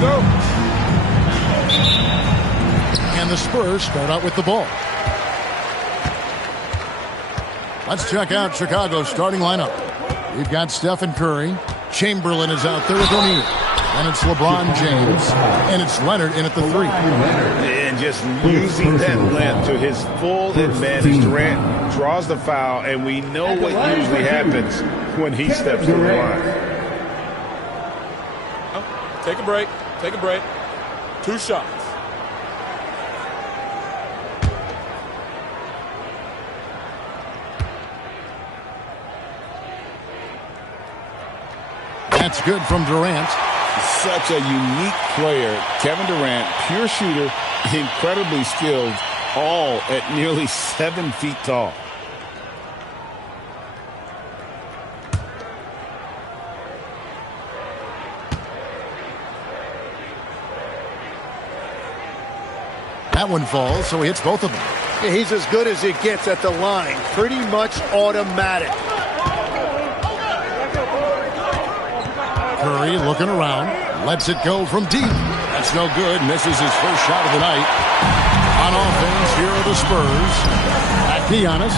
Go. And the Spurs start out with the ball. Let's check out Chicago's starting lineup. We've got Stephen Curry. Chamberlain is out there with O'Neal. And it's LeBron James. And it's Leonard in at the 3. And just using that length to his full advantage. Durant draws the foul, and we know what usually happens when he steps to the line. Take a break. Take a break. 2 shots. That's good from Durant. Such a unique player. Kevin Durant, pure shooter, incredibly skilled, all at nearly 7 feet tall. That one falls, so he hits both of them. Yeah, he's as good as it gets at the line. Pretty much automatic. Curry looking around. Lets it go from deep. That's no good. Misses his first shot of the night. On offense, here are the Spurs. Back to Giannis.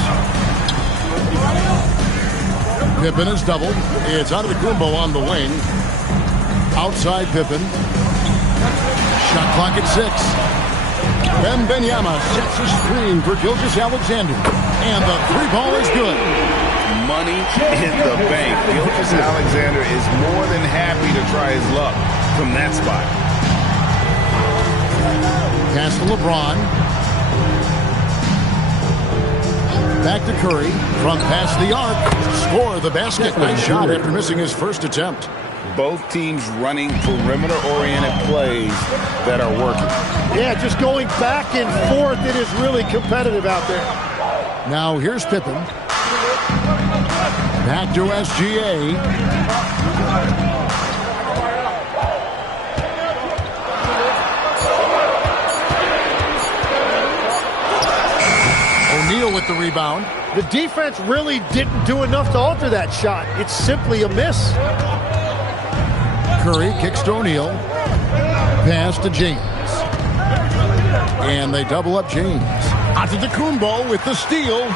Pippen is doubled. It's Antetokounmpo on the wing. Outside Pippen. Shot clock at 6. Wembanyama sets a screen for Gilgeous-Alexander. And the 3-ball is good. Money in the bank. Gilgeous-Alexander is more than happy to try his luck from that spot. Pass to LeBron. Back to Curry. From past the arc. Score the basket. Nice shot after missing his first attempt. Both teams running perimeter-oriented plays that are working. Yeah, just going back and forth. It is really competitive out there. Now here's Pippen. Back to SGA. O'Neal with the rebound. The defense really didn't do enough to alter that shot. It's simply a miss. Curry kicks to O'Neal. Pass to James. And they double up James. Antetokounmpo with the steal.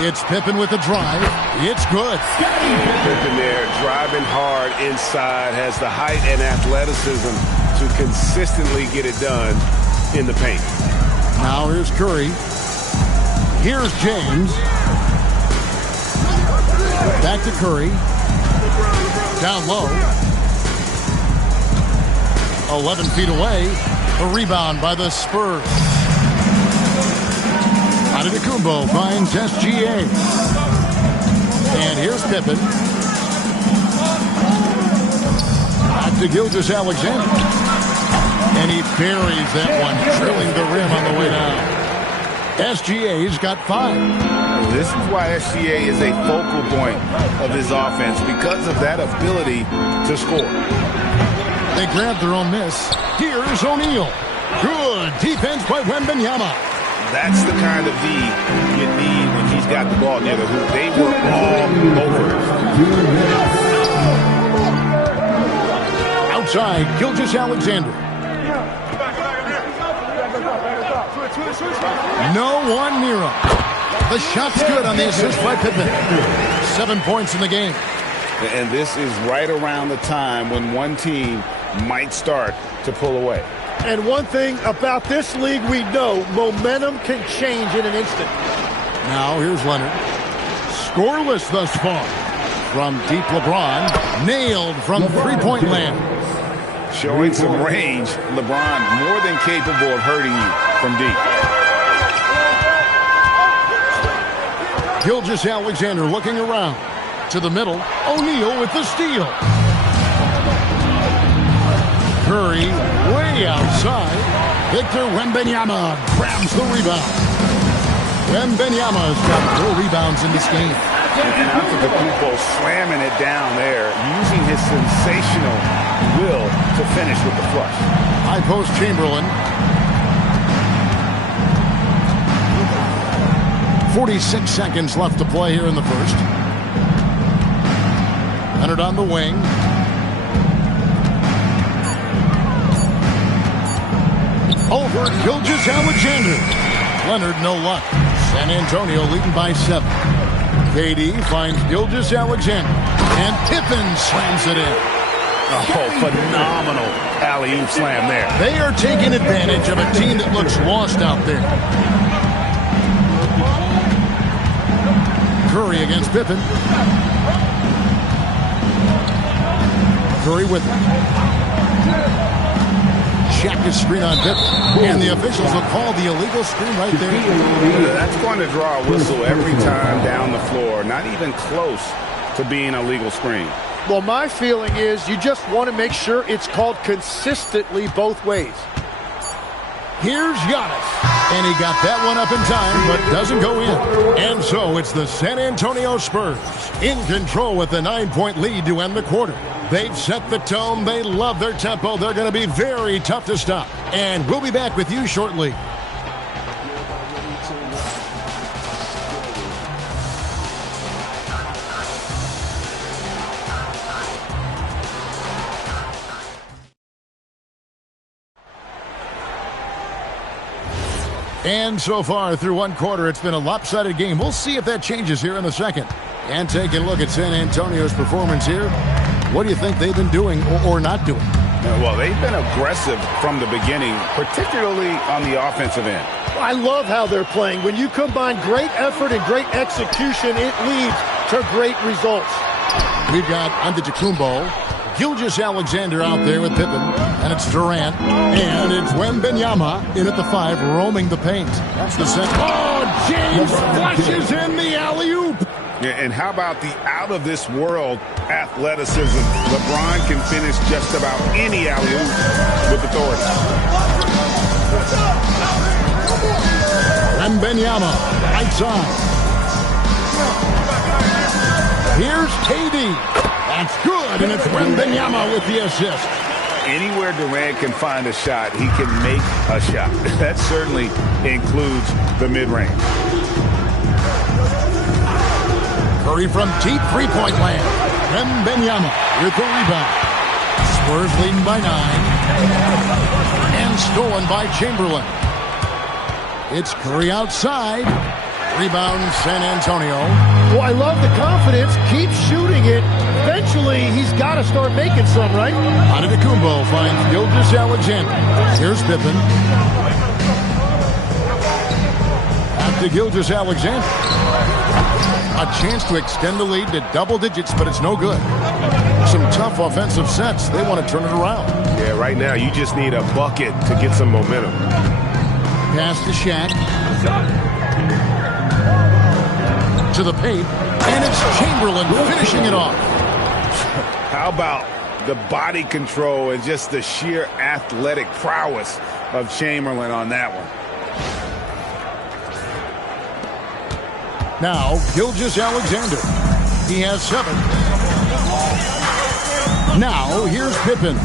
It's Pippen with the drive. It's good. Pippen there driving hard inside. Has the height and athleticism to consistently get it done in the paint. Now here's Curry. Here's James. Back to Curry. Down low. 11 feet away. A rebound by the Spurs. Antetokounmpo finds SGA. And here's Pippen. Back to Gilgeous-Alexander. And he buries that one, drilling the rim on the way down. SGA's got 5. This is why SGA is a focal point of his offense, because of that ability to score. They grab their own miss. Here's O'Neal. Good defense by Wembanyama. That's the kind of D you need when he's got the ball near the hoop. They were all over it. Outside, Gilgeous-Alexander. No one near him. The shot's good on the assist by Pippen. 7 points in the game. And this is right around the time when one team might start to pull away. And one thing about this league we know, momentum can change in an instant. Now here's Leonard. Scoreless thus far. From deep, LeBron. Nailed from three-point land. Showing some range, LeBron more than capable of hurting you from deep. Gilgeous-Alexander looking around. To the middle. O'Neal with the steal. Curry way outside. Victor Wembanyama grabs the rebound. Wembanyama's got 4 rebounds in this game. And Antetokounmpo slamming it down there, using his sensational will to finish with the flush. High post Chamberlain. 46 seconds left to play here in the first. Leonard on the wing. Over Gilgeous-Alexander. Leonard no luck. San Antonio leading by 7. KD finds Gilgeous-Alexander. And Pippen slams it in. Oh, phenomenal alley-oop slam there. They are taking advantage of a team that looks lost out there. Curry against Pippen. Curry with it. Check his screen on Pippen. And the officials have called the illegal screen right there. That's going to draw a whistle every time down the floor. Not even close to being a legal screen. Well, my feeling is you just want to make sure it's called consistently both ways. Here's Giannis. And he got that one up in time, but doesn't go in. And so it's the San Antonio Spurs in control with a 9-point lead to end the quarter. They've set the tone. They love their tempo. They're going to be very tough to stop. And we'll be back with you shortly. And so far through one quarter, it's been a lopsided game. We'll see if that changes here in the second. And taking a look at San Antonio's performance here. What do you think they've been doing or not doing? Well, they've been aggressive from the beginning, particularly on the offensive end. I love how they're playing. When you combine great effort and great execution, it leads to great results. We've got Antetokounmpo, Gilgeous-Alexander out there with Pippen, and it's Durant, and it's Wembanyama in at the 5, roaming the paint. That's the center. Oh, James flushes in the alley-oop. Yeah, and how about the out-of-this-world athleticism? LeBron can finish just about any alley-oop with authority. Wembanyama, right side. Here's KD. That's good, and it's Wembanyama with the assist. Anywhere Durant can find a shot, he can make a shot. That certainly includes the mid-range. Curry from deep three-point land. Wembanyama with the rebound. Spurs leading by 9. And stolen by Chamberlain. It's Curry outside. Rebound San Antonio. Well, I love the confidence. Keep shooting it. Eventually, he's got to start making some, right? Antetokounmpo finds Gilgeous-Alexander. Here's Pippen. Back to Gilgeous-Alexander. A chance to extend the lead to double digits, but it's no good. Some tough offensive sets. They want to turn it around. Yeah, right now you just need a bucket to get some momentum. Pass to Shaq. To the paint. And it's Chamberlain finishing it off. How about the body control and just the sheer athletic prowess of Chamberlain on that one? Now, Gilgeous-Alexander. He has 7. Now, here's Pippen.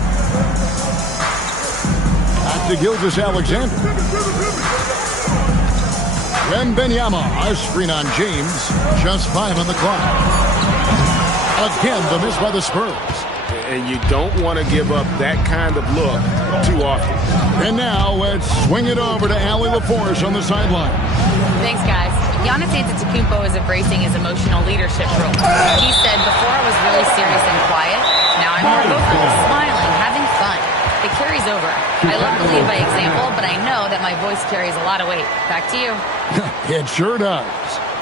Back to Gilgeous-Alexander. Wembanyama, a screen on James. Just 5 on the clock. Again, the miss by the Spurs. And you don't want to give up that kind of look too often. And now let's swing it over to Allie LaForce on the sideline. Thanks, guys. Giannis Antetokounmpo is embracing his emotional leadership role. He said, before I was really serious and quiet, now I'm more vocal, smiling, having fun. It carries over. I love to lead by example, but I know that my voice carries a lot of weight. Back to you. It sure does.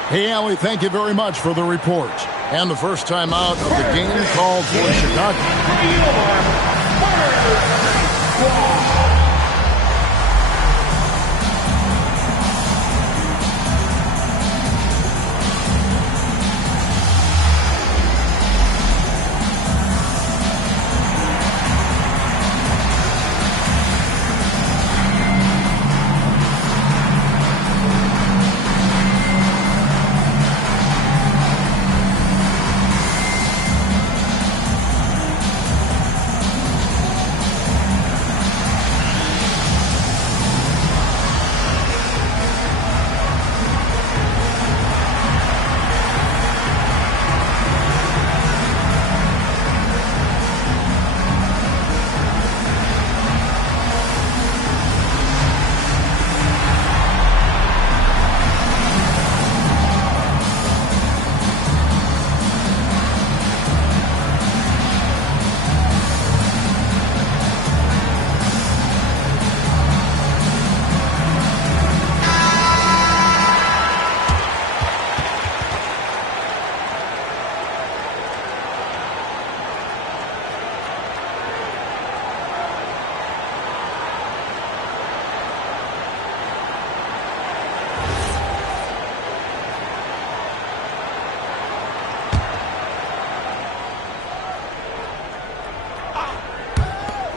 Hey, Allie, thank you very much for the report. And the first time out of the game called for Chicago.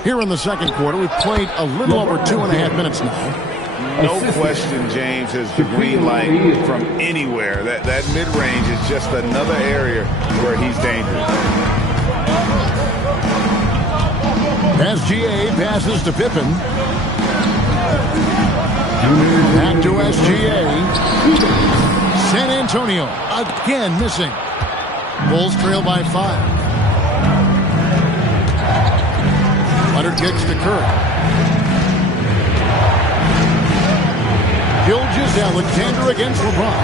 Here in the second quarter, we've played a little over 2.5 minutes now. No question, James has the green light from anywhere. That mid-range is just another area where he's dangerous. SGA passes to Pippen. Back to SGA. San Antonio again missing. Bulls trail by 5. Leonard kicks to Curry. Gilgeous-Alexander against LeBron.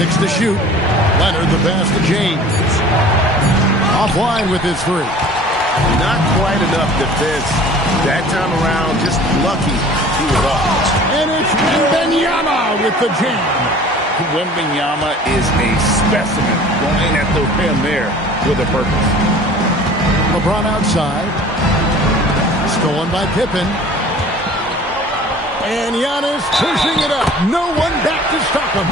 6 to shoot. Leonard the pass to James. Offline with his 3. Not quite enough defense that time around. Just lucky he was off. And it's Wembanyama with the jam. Wembanyama is a specimen going at the rim there with a purpose. LeBron outside. Stolen by Pippen. And Giannis pushing it up. No one back to stop him.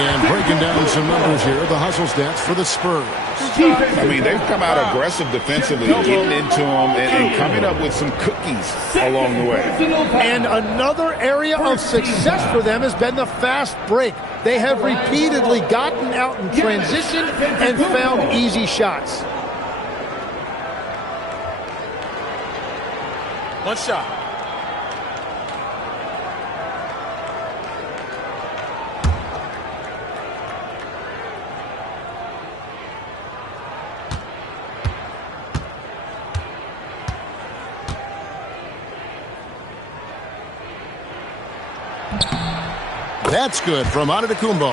And breaking down some numbers here, the hustle stats for the Spurs. I mean, they've come out aggressive defensively, getting into them and coming up with some cookies along the way. And another area of success for them has been the fast break. They have repeatedly gotten out in transition and found easy shots. One shot. That's good from Antetokounmpo.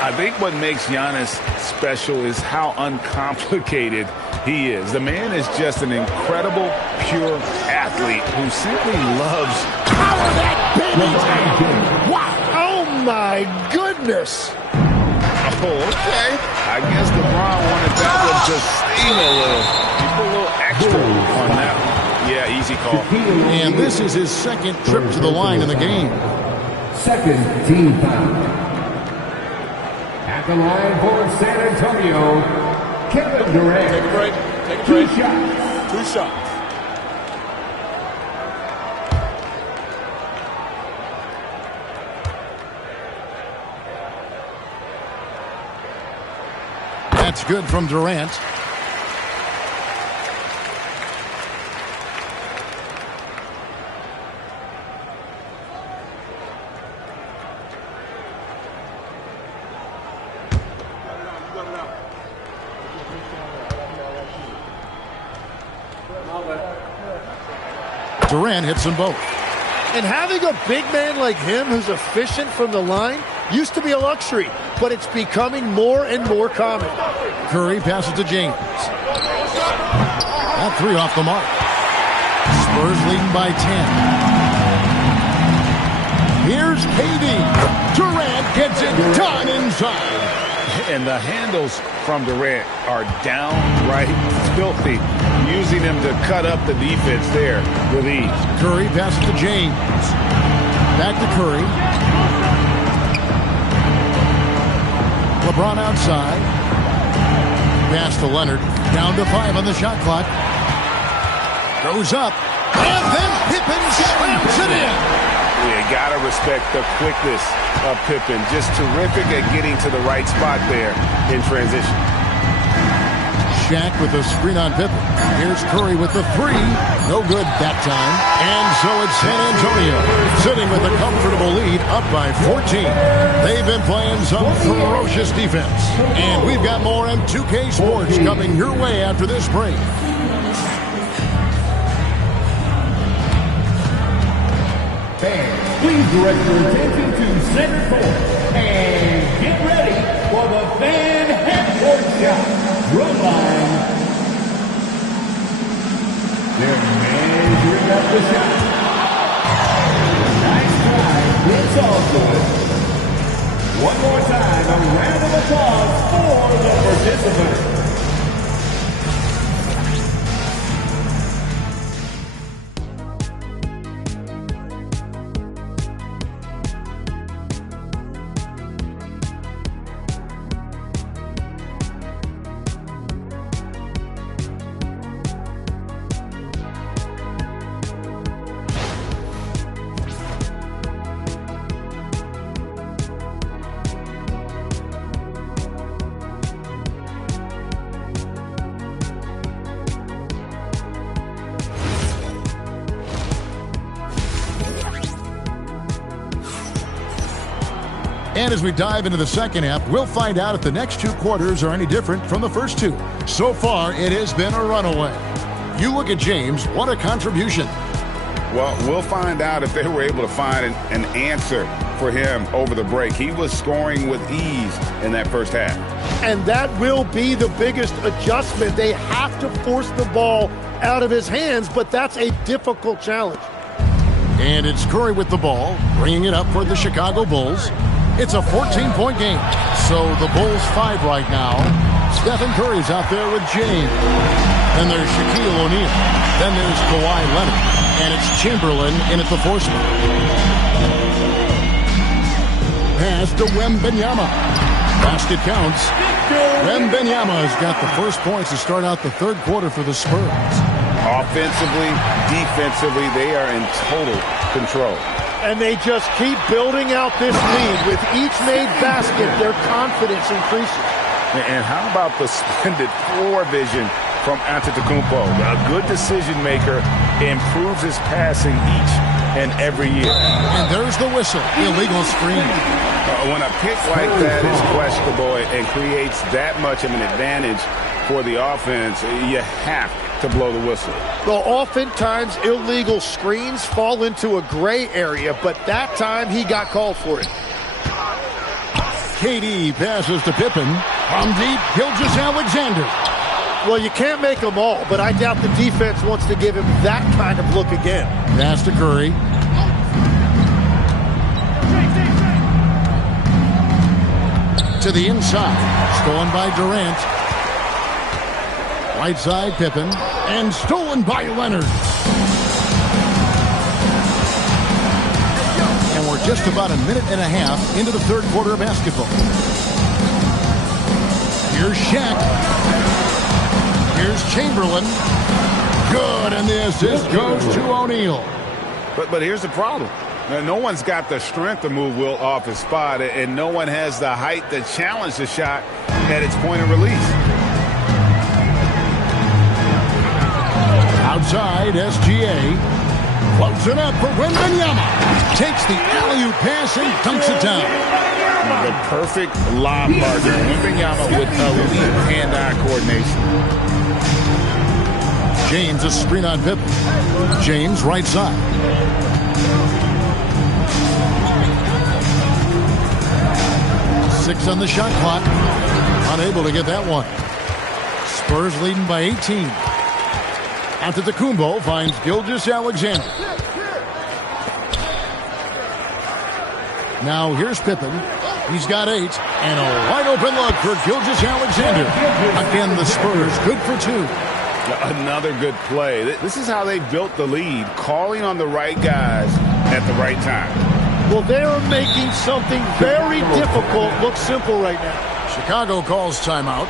I think what makes Giannis special is how uncomplicated he is. The man is just an incredible, pure athlete who simply loves Power that baby down. Wow. Oh, my goodness. Oh, okay. I guess LeBron wanted that one to sting a little. Keep a little extra on that one. Yeah, easy call. And this is his second trip to the line in the game. Second team foul. At the line for San Antonio, Kevin Durant. Take a break. Take a break. 2 shots. That's good from Durant. Durant hits them both. And having a big man like him who's efficient from the line used to be a luxury, but it's becoming more and more common. Curry passes to James. That three off the mark. Spurs leading by 10. Here's KD. Durant gets it done inside. And the handles from Durant are downright filthy, using him to cut up the defense there with ease. Curry passes to James. Back to Curry. LeBron outside. Pass to Leonard. Down to 5 on the shot clock. Goes up. And then Pippen slams it in. You got to respect the quickness of Pippen. Just terrific at getting to the right spot there in transition. Shaq with a screen on Pippen. Here's Curry with the three. No good that time. And so it's San Antonio sitting with a comfortable lead up by 14. They've been playing some ferocious defense. And we've got more on 2K Sports coming your way after this break. Fans, please direct your attention to center court and get ready for the fan half-court shot. Run line. They're measuring up the shot. Nice try. It's all good. One more time, a round of applause for the participants. And as we dive into the second half, we'll find out if the next two quarters are any different from the first two. So far, it has been a runaway. You look at James, what a contribution. Well, we'll find out if they were able to find an answer for him over the break. He was scoring with ease in that first half. And that will be the biggest adjustment. They have to force the ball out of his hands, but that's a difficult challenge. And it's Curry with the ball, bringing it up for the Chicago Bulls. It's a 14-point game. So the Bulls 5 right now. Stephen Curry's out there with James. Then there's Shaquille O'Neal. Then there's Kawhi Leonard. And it's Chamberlain in at the four spot. Pass to Wembanyama. Basket counts. Wembanyama has got the first points to start out the third quarter for the Spurs. Offensively, defensively, they are in total control. And they just keep building out this lead. With each made basket, their confidence increases. And how about the splendid floor vision from Antetokounmpo? A good decision maker, improves his passing each and every year. And there's the whistle. Illegal screen. When a pick like that is questionable and creates that much of an advantage for the offense, you have to blow the whistle. Well, oftentimes illegal screens fall into a gray area, but that time he got called for it. KD passes to Pippen. From deep, Gilgeous-Alexander. Well, you can't make them all, but I doubt the defense wants to give him that kind of look again. Pass to Curry. To the inside. Stolen by Durant. Right side, Pippen. And stolen by Leonard. And we're just about a minute and a half into the third quarter of basketball. Here's Shaq. Here's Chamberlain. Good, and the assist goes to O'Neal. But here's the problem. Now, no one's got the strength to move Wilt off his spot, and no one has the height to challenge the shot at its point of release. Outside, SGA. Closing up for Wembanyama. Takes the alley-oop pass and dunks it down. The perfect lob partner. Wembanyama with elite hand-eye coordination. James a screen on Pippen. James right side. Six on the shot clock. Unable to get that one. Spurs leading by 18. Antetokounmpo finds Gilgeous-Alexander. Now here's Pippen. He's got 8. And a wide open look for Gilgeous-Alexander. Again, the Spurs good for 2. Another good play. This is how they built the lead, calling on the right guys at the right time. Well, they are making something very difficult look simple right now. Chicago calls timeout.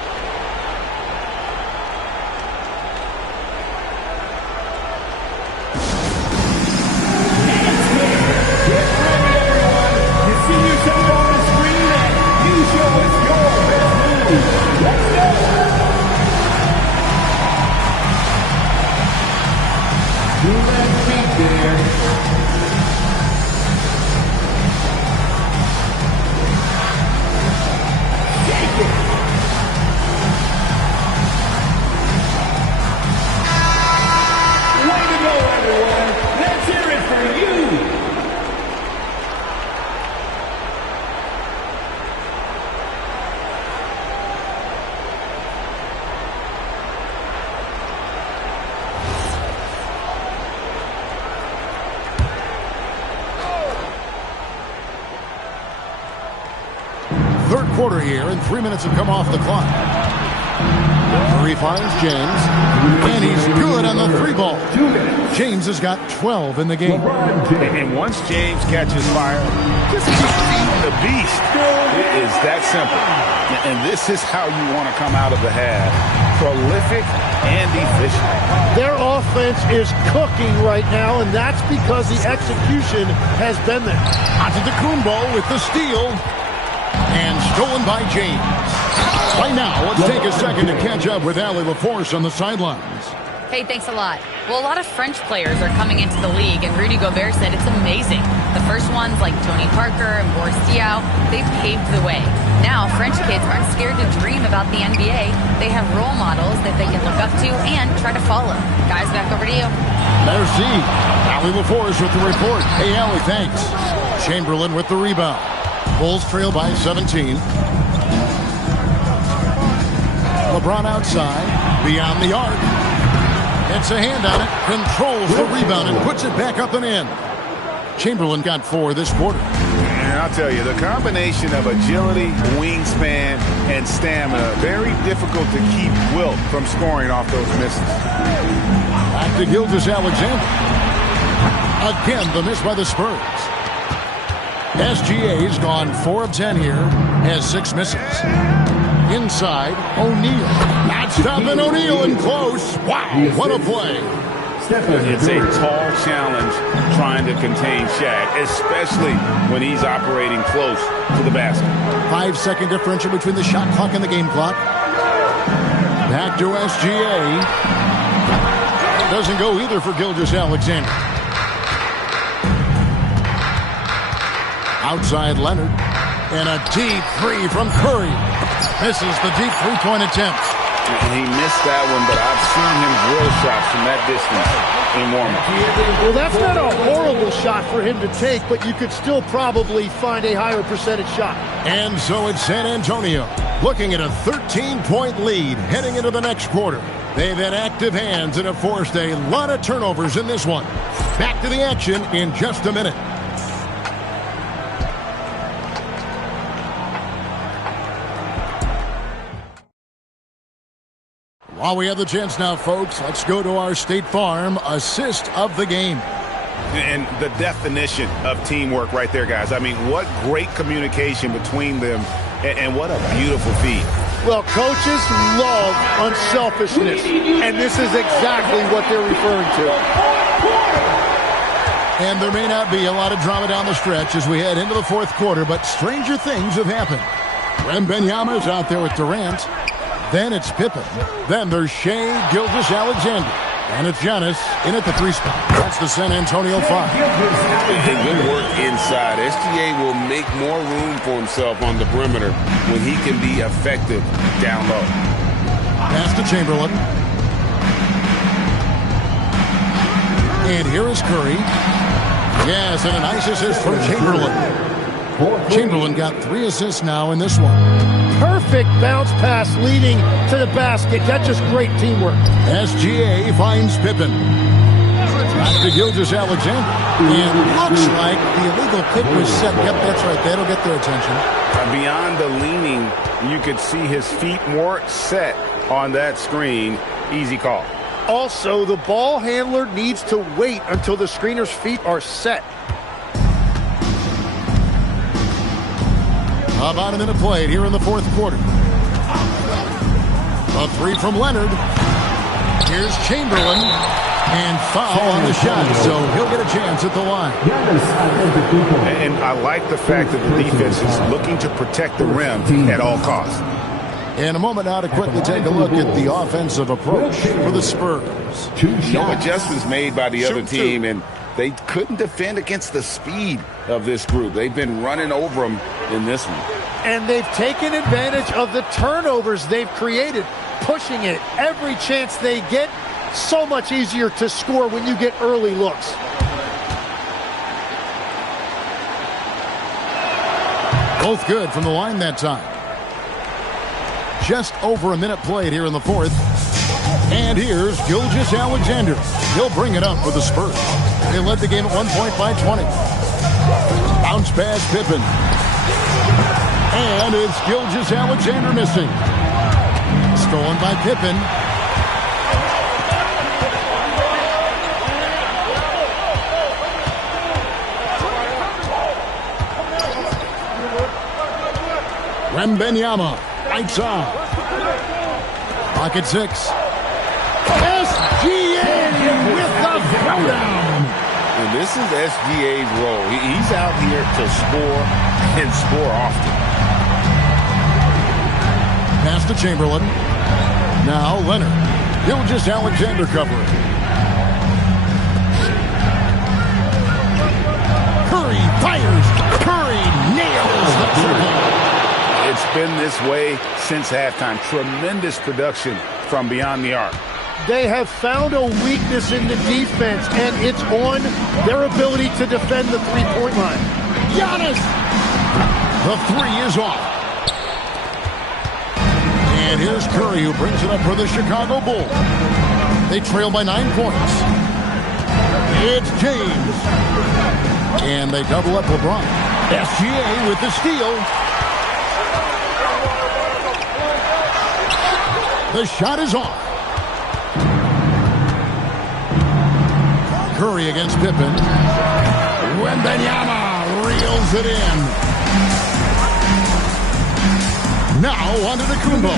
Third quarter here, and 3 minutes have come off the clock. Murray finds James, and he's good on the 3 ball. James has got 12 in the game. And once James catches fire, just keep feeding the beast. It is that simple. And this is how you want to come out of the half. Prolific and efficient. Their offense is cooking right now, and that's because the execution has been there. Antetokounmpo with the steal. And stolen by James. Right now, let's take a second to catch up with Allie LaForce on the sidelines. Hey, thanks a lot. Well, a lot of French players are coming into the league, and Rudy Gobert said it's amazing. The first ones, like Tony Parker and Boris Diaw, they've paved the way. Now, French kids aren't scared to dream about the NBA. They have role models that they can look up to and try to follow. Guys, back over to you. Merci. Allie LaForce with the report. Hey, Allie, thanks. Chamberlain with the rebound. Bulls trail by 17. LeBron outside, beyond the arc. It's a hand on it, controls the rebound and puts it back up and in. Chamberlain got 4 this quarter. And I'll tell you, the combination of agility, wingspan, and stamina, very difficult to keep Wilt from scoring off those misses. Back to Gilgeous-Alexander. Again, the miss by the Spurs. SGA's gone 4 of 10 here, has 6 misses. Inside, O'Neal. Not stopping O'Neal in close. Wow, what a play. It's a tall challenge trying to contain Shaq, especially when he's operating close to the basket. 5-second differential between the shot clock and the game clock. Back to SGA. Doesn't go either for Gilgeous-Alexander. Outside Leonard. And a deep 3 from Curry. Misses the deep 3-point attempt. And he missed that one, but I've seen him drill shots from that distance in warm-up. Well, that's not a horrible shot for him to take, but you could still probably find a higher percentage shot. And so it's San Antonio looking at a 13-point lead heading into the next quarter. They've had active hands and have forced a lot of turnovers in this one. Back to the action in just a minute. While we have the chance now, folks, let's go to our State Farm assist of the game. And the definition of teamwork right there, guys. I mean, what great communication between them, and what a beautiful feat. Well, coaches love unselfishness, and this is exactly what they're referring to. And there may not be a lot of drama down the stretch as we head into the fourth quarter, but stranger things have happened. Wembanyama's out there with Durant. Then it's Pippen. Then there's Shai Gilgeous-Alexander. And it's Giannis in at the 3 spot. That's the San Antonio 5. And good work inside. SGA will make more room for himself on the perimeter when he can be effective down low. Pass to Chamberlain. And here is Curry. Yes, and a nice assist from Chamberlain. Chamberlain got 3 assists now in this one. Perfect bounce pass leading to the basket. That's just great teamwork. SGA finds Pippen. Back to Gilgeous-Alexander. And looks like the illegal kick was set. Yep, that's right. That'll get their attention. Beyond the leaning, you could see his feet more set on that screen. Easy call. Also, the ball handler needs to wait until the screener's feet are set. About a minute played here in the 4th quarter. A 3 from Leonard. Here's Chamberlain. And foul on the shot, so he'll get a chance at the line. And I like the fact that the defense is looking to protect the rim at all costs. In a moment now to quickly take a look at the offensive approach for the Spurs. No adjustments made by the other team, and they couldn't defend against the speed of this group. They've been running over them in this one. And they've taken advantage of the turnovers they've created, pushing it every chance they get. So much easier to score when you get early looks. Both good from the line that time. Just over a minute played here in the 4th. And here's Gilgeous-Alexander. He'll bring it up for the Spurs. They led the game at 1 point by 20. Bounce pass Pippen. And it's Gilgeous-Alexander missing. Stolen by Pippen. Wembanyama, right side. Pocket 6. SGA with the throwdown. And this is SGA's role. He's out here to score and score often. Pass to Chamberlain. Now Leonard. Gilgeous-Alexander covering. Curry fires. Curry nails the triple. It's been this way since halftime. Tremendous production from beyond the arc. They have found a weakness in the defense, and it's on their ability to defend the three-point line. Giannis! The 3 is off. And here's Curry, who brings it up for the Chicago Bulls. They trail by 9 points. It's James. And they double up LeBron. SGA with the steal. The shot is off. Curry against Pippen. Wembanyama reels it in. Now onto the Kumbo.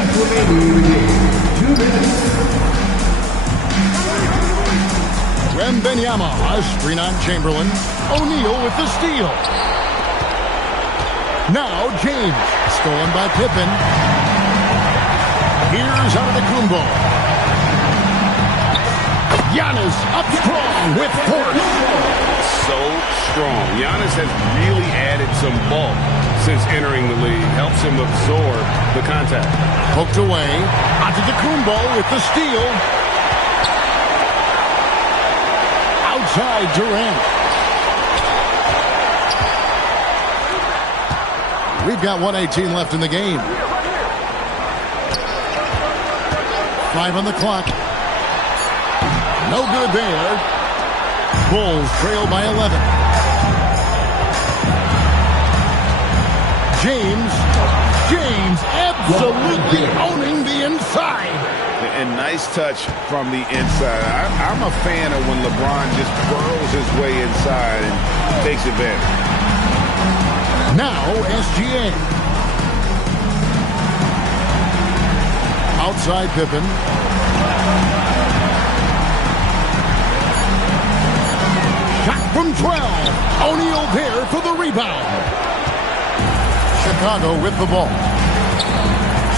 Wembanyama, a screen on Chamberlain. O'Neal with the steal. Now James, stolen by Pippen. Here's Antetokounmpo. Giannis up strong with force. So strong. Giannis has really added some bulk since entering the league. Helps him absorb the contact. Poked away. Antetokounmpo with the steal. Outside Durant. We've got 1:18 left in the game. 5 on the clock. No good there. Bulls trail by 11. James absolutely owning the inside. And nice touch from the inside. I'm a fan of when LeBron just burrows his way inside and takes advantage. Now SGA. Outside Pippen. Shot from 12. O'Neal there for the rebound. Chicago with the ball.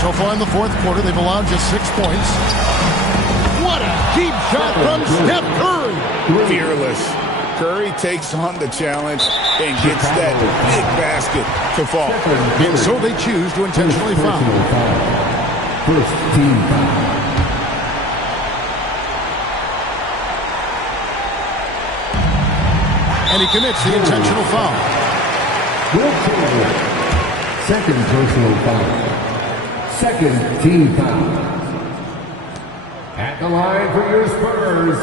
So far in the 4th quarter, they've allowed just 6 points. What a deep shot from Steph Curry. Fearless. Curry takes on the challenge and gets that big basket to fall. And so they choose to intentionally foul. First team foul. And he commits the intentional foul. Will Chamberlain. Second personal foul. Second team foul. At the line for your Spurs,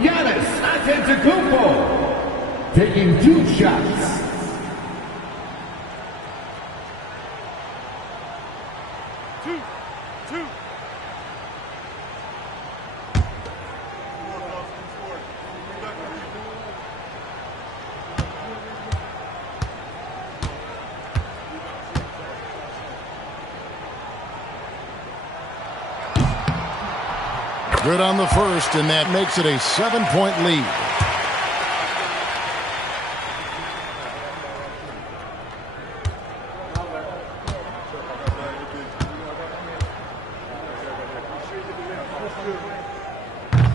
Giannis Antetokounmpo, taking 2 shots. Good on the first, and that makes it a 7-point lead.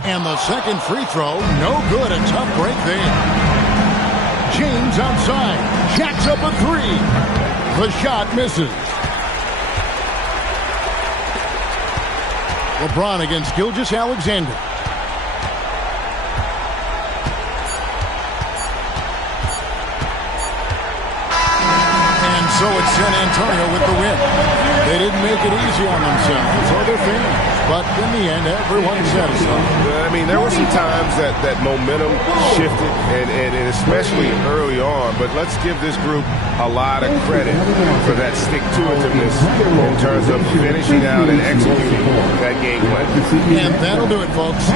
And the second free throw, no good. A tough break there. James outside, jacks up a 3. The shot misses. LeBron against Gilgeous-Alexander. And so it's San Antonio with the win. They didn't make it easy on themselves or their fans. But in the end, everyone's satisfied. I mean, there were some times that momentum shifted, and especially early on. But let's give this group a lot of credit for that stick-to-itiveness in terms of finishing out and executing that game plan. And that'll do it, folks.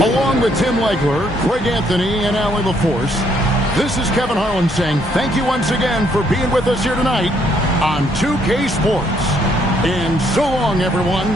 Along with Tim Legler, Greg Anthony, and Allie LaForce, this is Kevin Harlan saying thank you once again for being with us here tonight on 2K Sports. And so long, everyone.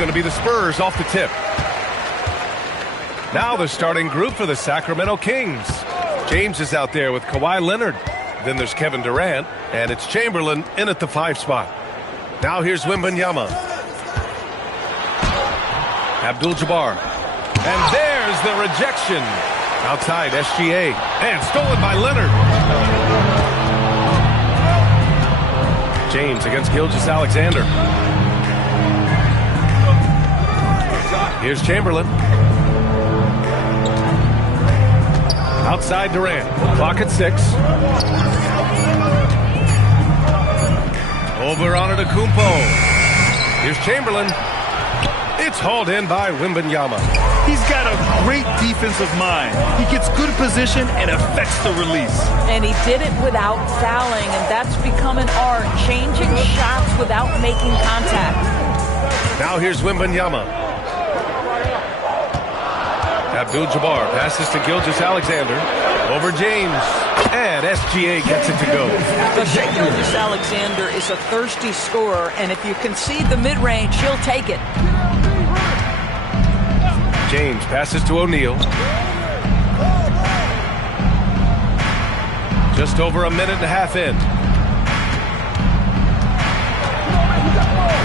going to be the Spurs off the tip. Now the starting group for the Sacramento Kings. James is out there with Kawhi Leonard. Then there's Kevin Durant, and it's Chamberlain in at the 5 spot. Now here's Wembanyama. Abdul-Jabbar. And there's the rejection. Outside, SGA. And stolen by Leonard. James against Gilgeous-Alexander. Here's Chamberlain. Outside Durant. Clock at 6. Over on Antetokounmpo. Here's Chamberlain. It's hauled in by Wembanyama. He's got a great defensive mind. He gets good position and affects the release. And he did it without fouling, and that's become an art, changing shots without making contact. Now here's Wembanyama. Abdul-Jabbar passes to Gilgeous-Alexander. Over James. And SGA gets it to go. But Shai Gilgeous-Alexander is a thirsty scorer, and if you concede the mid-range, he'll take it. James passes to O'Neal. Just over a minute and a half in.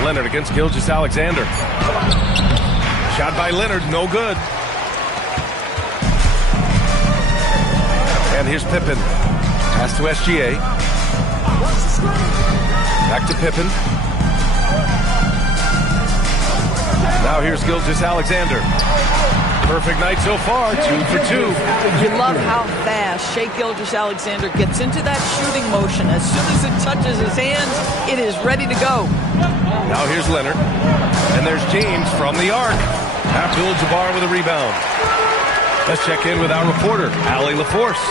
Leonard against Gilgeous-Alexander. Shot by Leonard, no good. And here's Pippen. Pass to SGA. Back to Pippen. Now here's Gilgeous-Alexander. Perfect night so far, 2 for 2. You love how fast Shai Gilgeous-Alexander gets into that shooting motion. As soon as it touches his hands, it is ready to go. Now here's Leonard. And there's James from the arc. Abdul-Jabbar with a rebound. Let's check in with our reporter, Allie LaForce.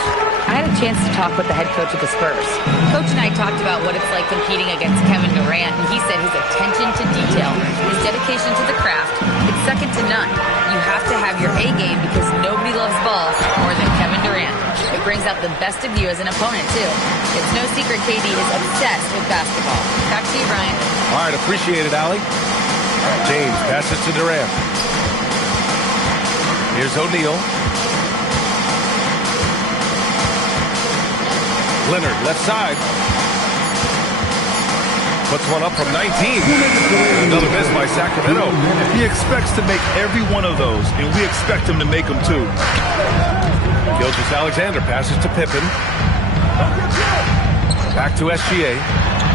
I had a chance to talk with the head coach of the Spurs. Coach and I talked about what it's like competing against Kevin Durant, and he said his attention to detail, his dedication to the craft, it's second to none. You have to have your A game because nobody loves ball more than Kevin Durant. It brings out the best of you as an opponent, too. It's no secret KD is obsessed with basketball. Back to you, Brian. All right, appreciate it, Allie. James passes to Durant. Here's O'Neal. Leonard, left side. Puts one up from 19. Another miss by Sacramento. He expects to make every one of those, and we expect him to make them too. Gilgeous-Alexander passes to Pippen. Back to SGA.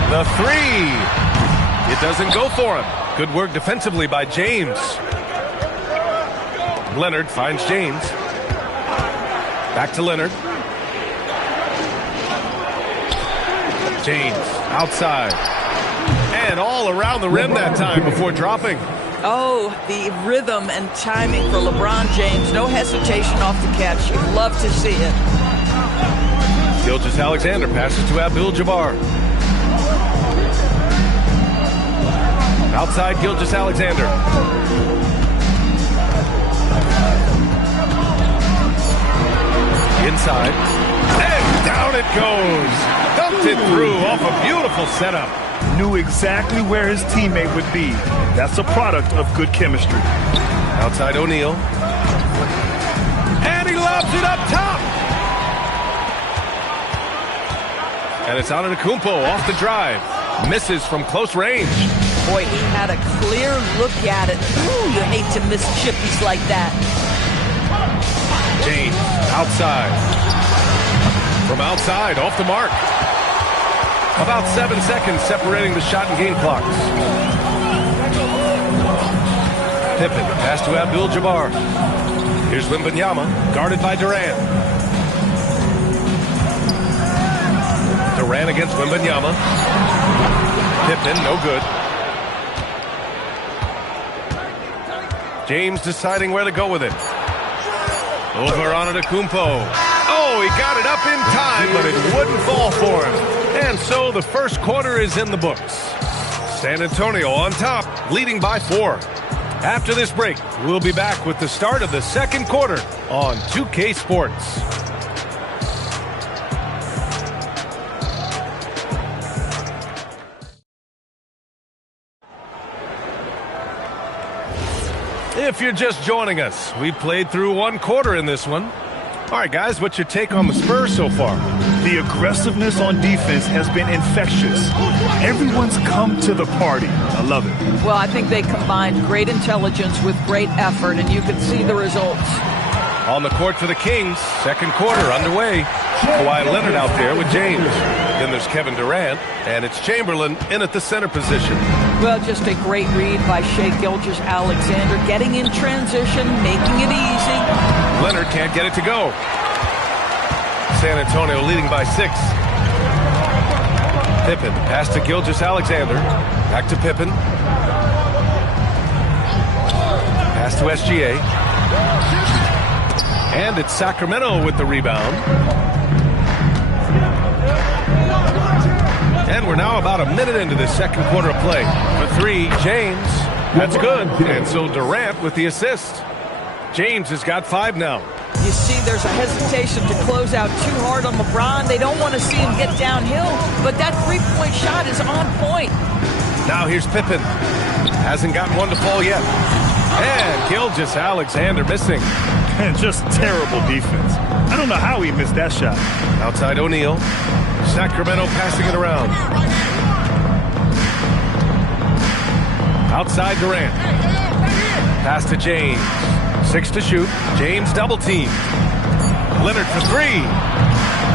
The 3. It doesn't go for him. Good work defensively by James. Leonard finds James. Back to Leonard. James outside. And all around the rim that time before dropping. Oh, the rhythm and timing for LeBron James. No hesitation off the catch. You'd love to see it. Gilgeous-Alexander passes to Abdul-Jabbar. Outside Gilgeous-Alexander. Inside. And down it goes. Dumped it through off a beautiful setup. Knew exactly where his teammate would be. That's a product of good chemistry. Outside O'Neal. And he lobs it up top. And it's Antetokounmpo off the drive. Misses from close range. Boy, he had a clear look at it. Ooh, you hate to miss chippies like that. James outside. From outside, off the mark. About 7 seconds separating the shot and game clocks. Pippen, pass to Abdul-Jabbar. Here's Wembanyama, guarded by Durant. Durant against Wembanyama. Pippen, no good. James deciding where to go with it. Over on Antetokounmpo. Oh, he got it up in time, but it wouldn't fall for him. And so the first quarter is in the books. San Antonio on top, leading by 4. After this break, we'll be back with the start of the second quarter on 2K Sports. If you're just joining us, we played through one quarter in this one. All right, guys, what's your take on the Spurs so far? The aggressiveness on defense has been infectious. Everyone's come to the party. I love it. Well, I think they combined great intelligence with great effort, and you can see the results. On the court for the Kings, second quarter underway. Kawhi Leonard out there with James. Then there's Kevin Durant, and it's Chamberlain in at the center position. Well, just a great read by Shai Gilgeous-Alexander, getting in transition, making it easy. Leonard can't get it to go. San Antonio leading by 6. Pippen, pass to Gilgeous-Alexander. Back to Pippen. Pass to SGA. And it's Sacramento with the rebound. And we're now about a minute into this second quarter of play. For 3, James. That's good. And so Durant with the assist. James has got 5 now. You see there's a hesitation to close out too hard on LeBron. They don't want to see him get downhill, but that three-point shot is on point. Now here's Pippen. Hasn't gotten one to fall yet. And Gilgeous-Alexander missing. And just terrible defense. I don't know how he missed that shot. Outside O'Neal. Sacramento passing it around. Outside Durant. Pass to James. 6 to shoot. James double team. Leonard for 3.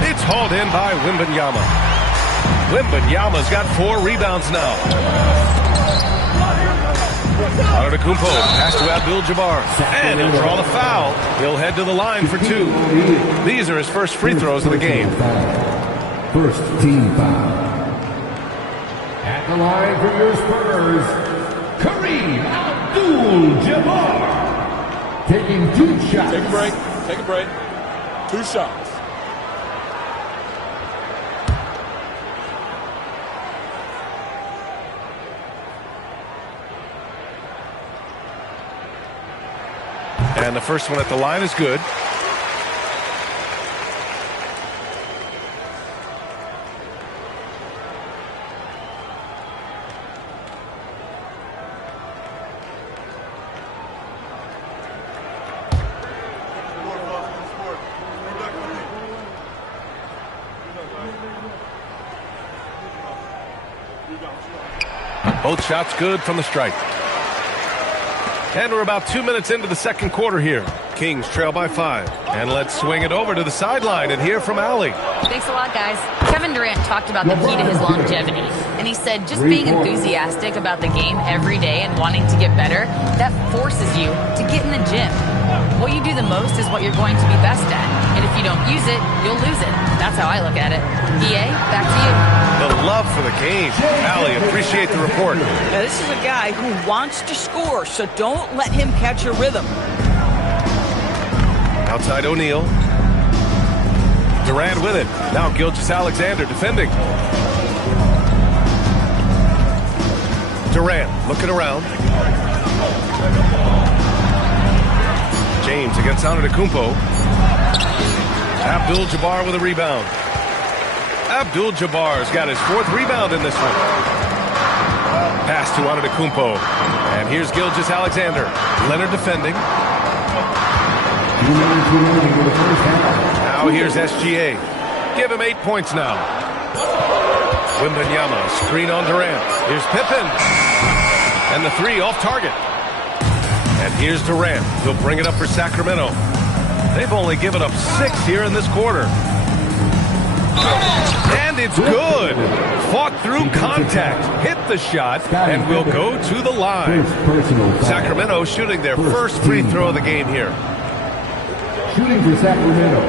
It's hauled in by Wembanyama. Wembanyama's got 4 rebounds now. Antetokounmpo, pass to Abdul-Jabbar. And he'll draw the foul. He'll head to the line for 2. These are his first free throws of the game. First team foul. At the line for your Spurs, Kareem Abdul-Jabbar. Taking 2 shots. Take a break. Take a break. 2 shots. And the first one at the line is good. Both shots good from the stripe. And we're about 2 minutes into the second quarter here. Kings trail by 5. And let's swing it over to the sideline and hear from Allie. Thanks a lot, guys. Kevin Durant talked about the key to his longevity. And he said just being enthusiastic about the game every day and wanting to get better, that forces you to get in the gym. What you do the most is what you're going to be best at. And if you don't use it, you'll lose it. That's how I look at it. EA, back to you. The love for the game. Allie, appreciate the report. Now, this is a guy who wants to score, so don't let him catch a rhythm. Outside O'Neal. Durant with it. Now Gilgeous-Alexander defending. Durant looking around. James against Antetokounmpo. Abdul-Jabbar with a rebound. Abdul-Jabbar's got his 4th rebound in this one. Pass to Antetokounmpo. And here's Gilgeous-Alexander. Leonard defending. Now here's SGA. Give him 8 points now. Wembanyama, screen on Durant. Here's Pippen. And the 3 off target. And here's Durant. He'll bring it up for Sacramento. They've only given up 6 here in this quarter. And it's good. Fought through contact. Hit the shot and will go to the line. Sacramento shooting their first free throw of the game here. Shooting for Sacramento,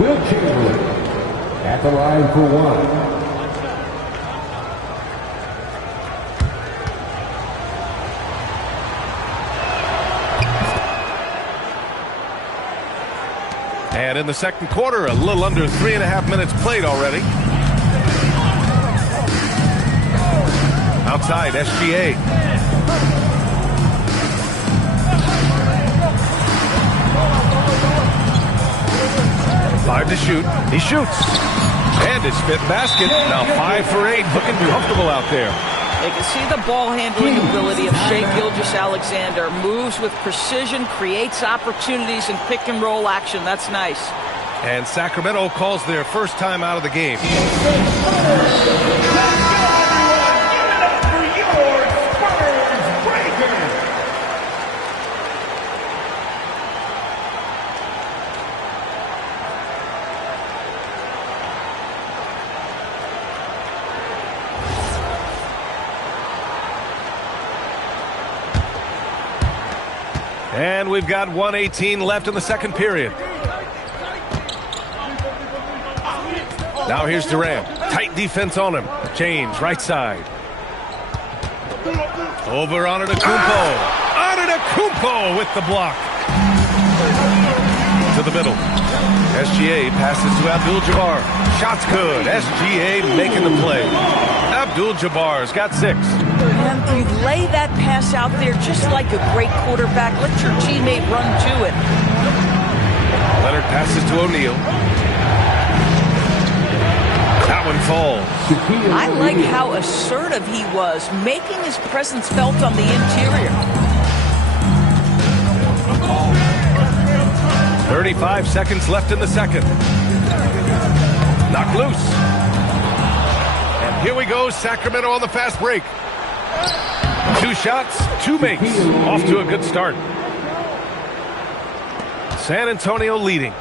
Will Chamberlain at the line for 1. And in the second quarter, a little under 3.5 minutes played already. Outside, SGA. Five to shoot. He shoots. And his 5th basket. Now 5 for 8. Looking comfortable out there. You can see the ball handling ability of Shai Gilgeous-Alexander. Moves with precision, creates opportunities in pick and roll action. That's nice. And Sacramento calls their first time out of the game. And we've got 1:18 left in the second period. Now here's Durant. Tight defense on him. James, right side. Over Antetokounmpo. Antetokounmpo with the block. To the middle. SGA passes to Abdul-Jabbar. Shot's good. SGA making the play. Abdul-Jabbar's got 6. And you lay that pass out there just like a great quarterback. Let your teammate run to it. Leonard passes to O'Neal. That one falls. I like how assertive he was, making his presence felt on the interior. 35 seconds left in the second. Knocked loose. And here we go, Sacramento on the fast break. 2 shots, 2 makes. Off to a good start. San Antonio leading.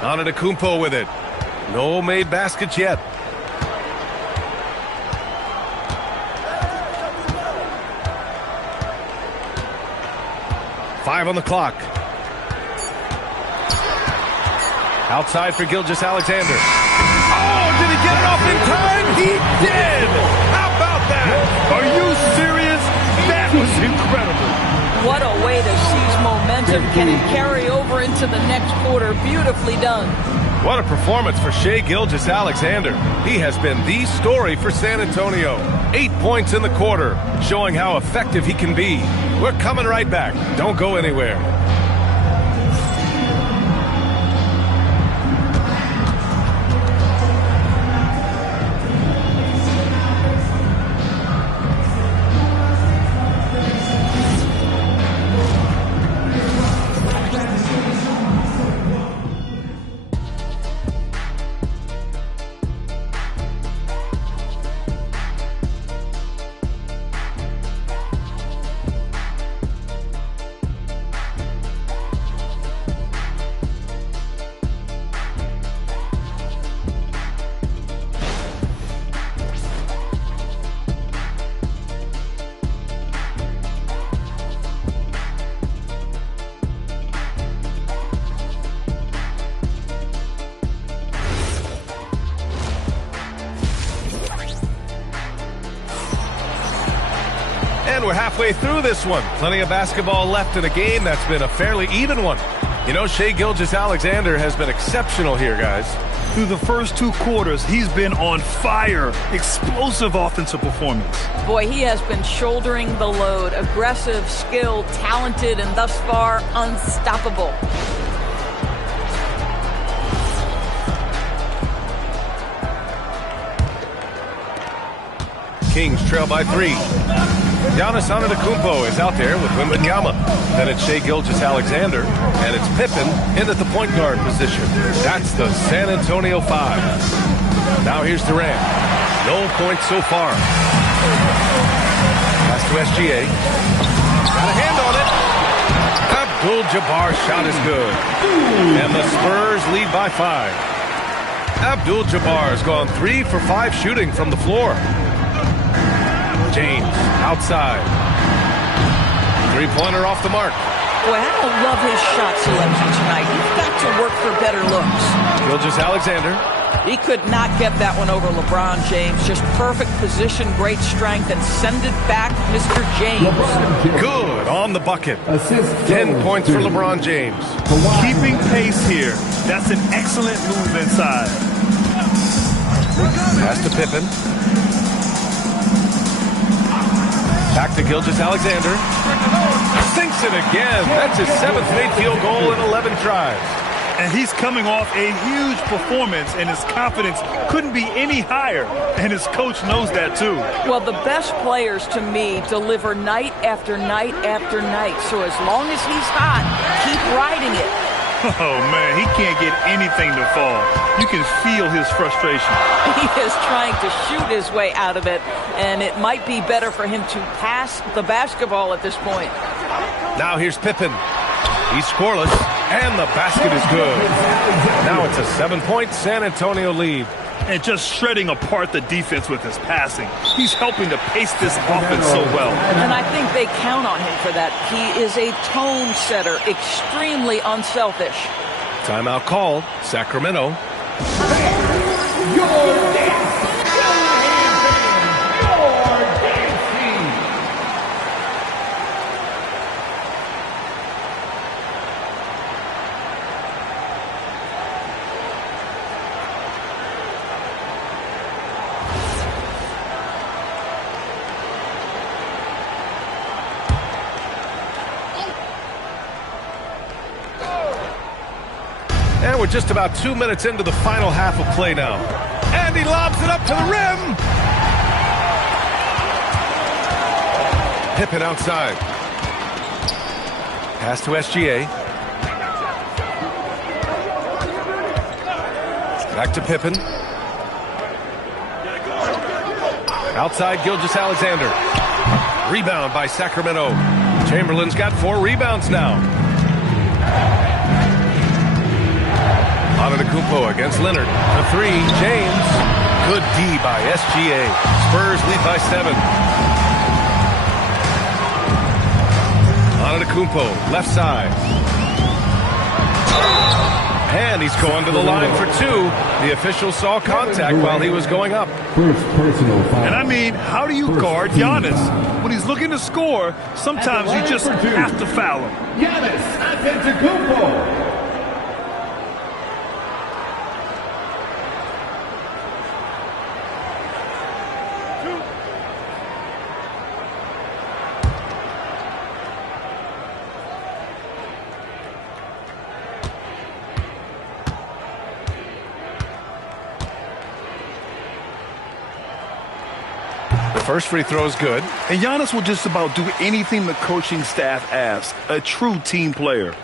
Antetokounmpo with it. No made baskets yet. Five on the clock. Outside for Gilgeous-Alexander. Oh, did he get it off in time? He did! How about that? Are you serious? That was incredible. What a way to seize momentum. Can it carry over into the next quarter? Beautifully done. What a performance for Shai Gilgeous-Alexander. He has been the story for San Antonio. 8 points in the quarter, showing how effective he can be. We're coming right back. Don't go anywhere. And we're halfway through this one. Plenty of basketball left in a game that's been a fairly even one. You know, Shai Gilgeous-Alexander has been exceptional here, guys. Through the first 2 quarters, he's been on fire. Explosive offensive performance. Boy, he has been shouldering the load. Aggressive, skilled, talented, and thus far, unstoppable. Kings trail by 3. Giannis Antetokounmpo is out there with Wembanyama. Then it's Shai Gilgeous-Alexander, and it's Pippen in at the point guard position. That's the San Antonio 5. Now here's Durant. No points so far. Pass to SGA. Got a hand on it. Abdul-Jabbar's shot is good. And the Spurs lead by 5. Abdul-Jabbar's gone 3 for 5 shooting from the floor. James, outside. 3-pointer off the mark. Boy, I don't love his shot selection tonight. He's got to work for better looks. Gilgeous-Alexander. He could not get that one over LeBron James. Just perfect position, great strength, and send it back, Mr. James. Good on the bucket. 10 points for LeBron James. Keeping pace here. That's an excellent move inside. Pass to Pippen. Back to Gilgeous-Alexander. Sinks it again. That's his 7th made field goal in 11 tries. And he's coming off a huge performance, and his confidence couldn't be any higher. And his coach knows that, too. Well, the best players, to me, deliver night after night after night. So as long as he's hot, keep riding it. Oh, man, he can't get anything to fall. You can feel his frustration. He is trying to shoot his way out of it, and it might be better for him to pass the basketball at this point. Now here's Pippen. He's scoreless, and the basket is good. Now it's a 7-point San Antonio lead. And just shredding apart the defense with his passing. He's helping to pace this offense so well. And I think they count on him for that. He is a tone setter, extremely unselfish. Timeout called, Sacramento. And we're just about 2 minutes into the final half of play now. And he lobs it up to the rim. Pippen outside. Pass to SGA. Back to Pippen. Outside Gilgeous-Alexander. Rebound by Sacramento. Chamberlain's got 4 rebounds now. Antetokounmpo against Leonard. The 3, James. Good D by SGA. Spurs lead by 7. Antetokounmpo, left side. And he's going to the line for 2. The official saw contact while he was going up. First personal foul. And I mean, how do you guard Giannis? When he's looking to score, sometimes you just have to foul him. Giannis Antetokounmpo. First free throw is good. And Giannis will just about do anything the coaching staff asks. A true team player.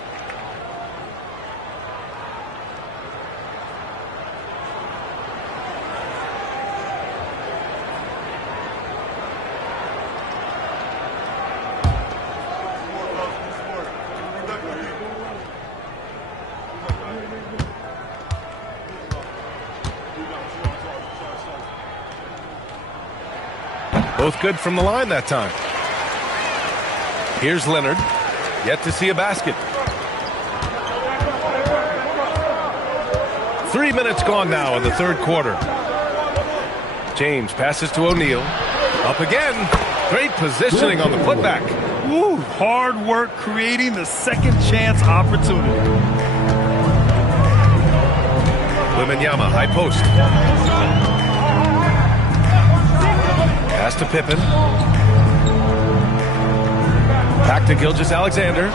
Both good from the line that time. Here's Leonard. Yet to see a basket. 3 minutes gone now in the third quarter. James passes to O'Neal. Up again. Great positioning on the putback. Woo, hard work creating the second chance opportunity. Wembanyama, high post. Pass to Pippen. Back to Gilgeous-Alexander.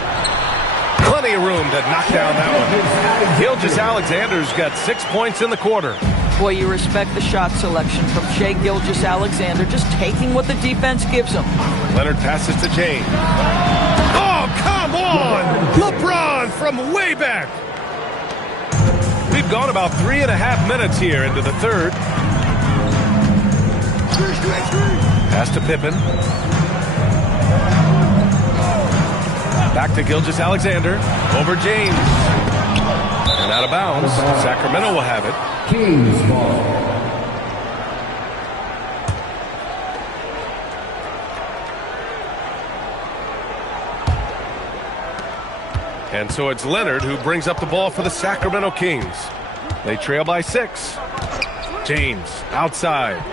Plenty of room to knock down that one. Gilgeous-Alexander's got 6 points in the quarter. Boy, you respect the shot selection from Shai Gilgeous-Alexander, just taking what the defense gives him. Leonard passes to James. Oh, come on! LeBron from way back. We've gone about 3.5 minutes here into the third. Pass to Pippen. Back to Gilgeous-Alexander. Over James. And out of bounds. Sacramento will have it. Kings ball. And so it's Leonard who brings up the ball for the Sacramento Kings. They trail by 6. James outside.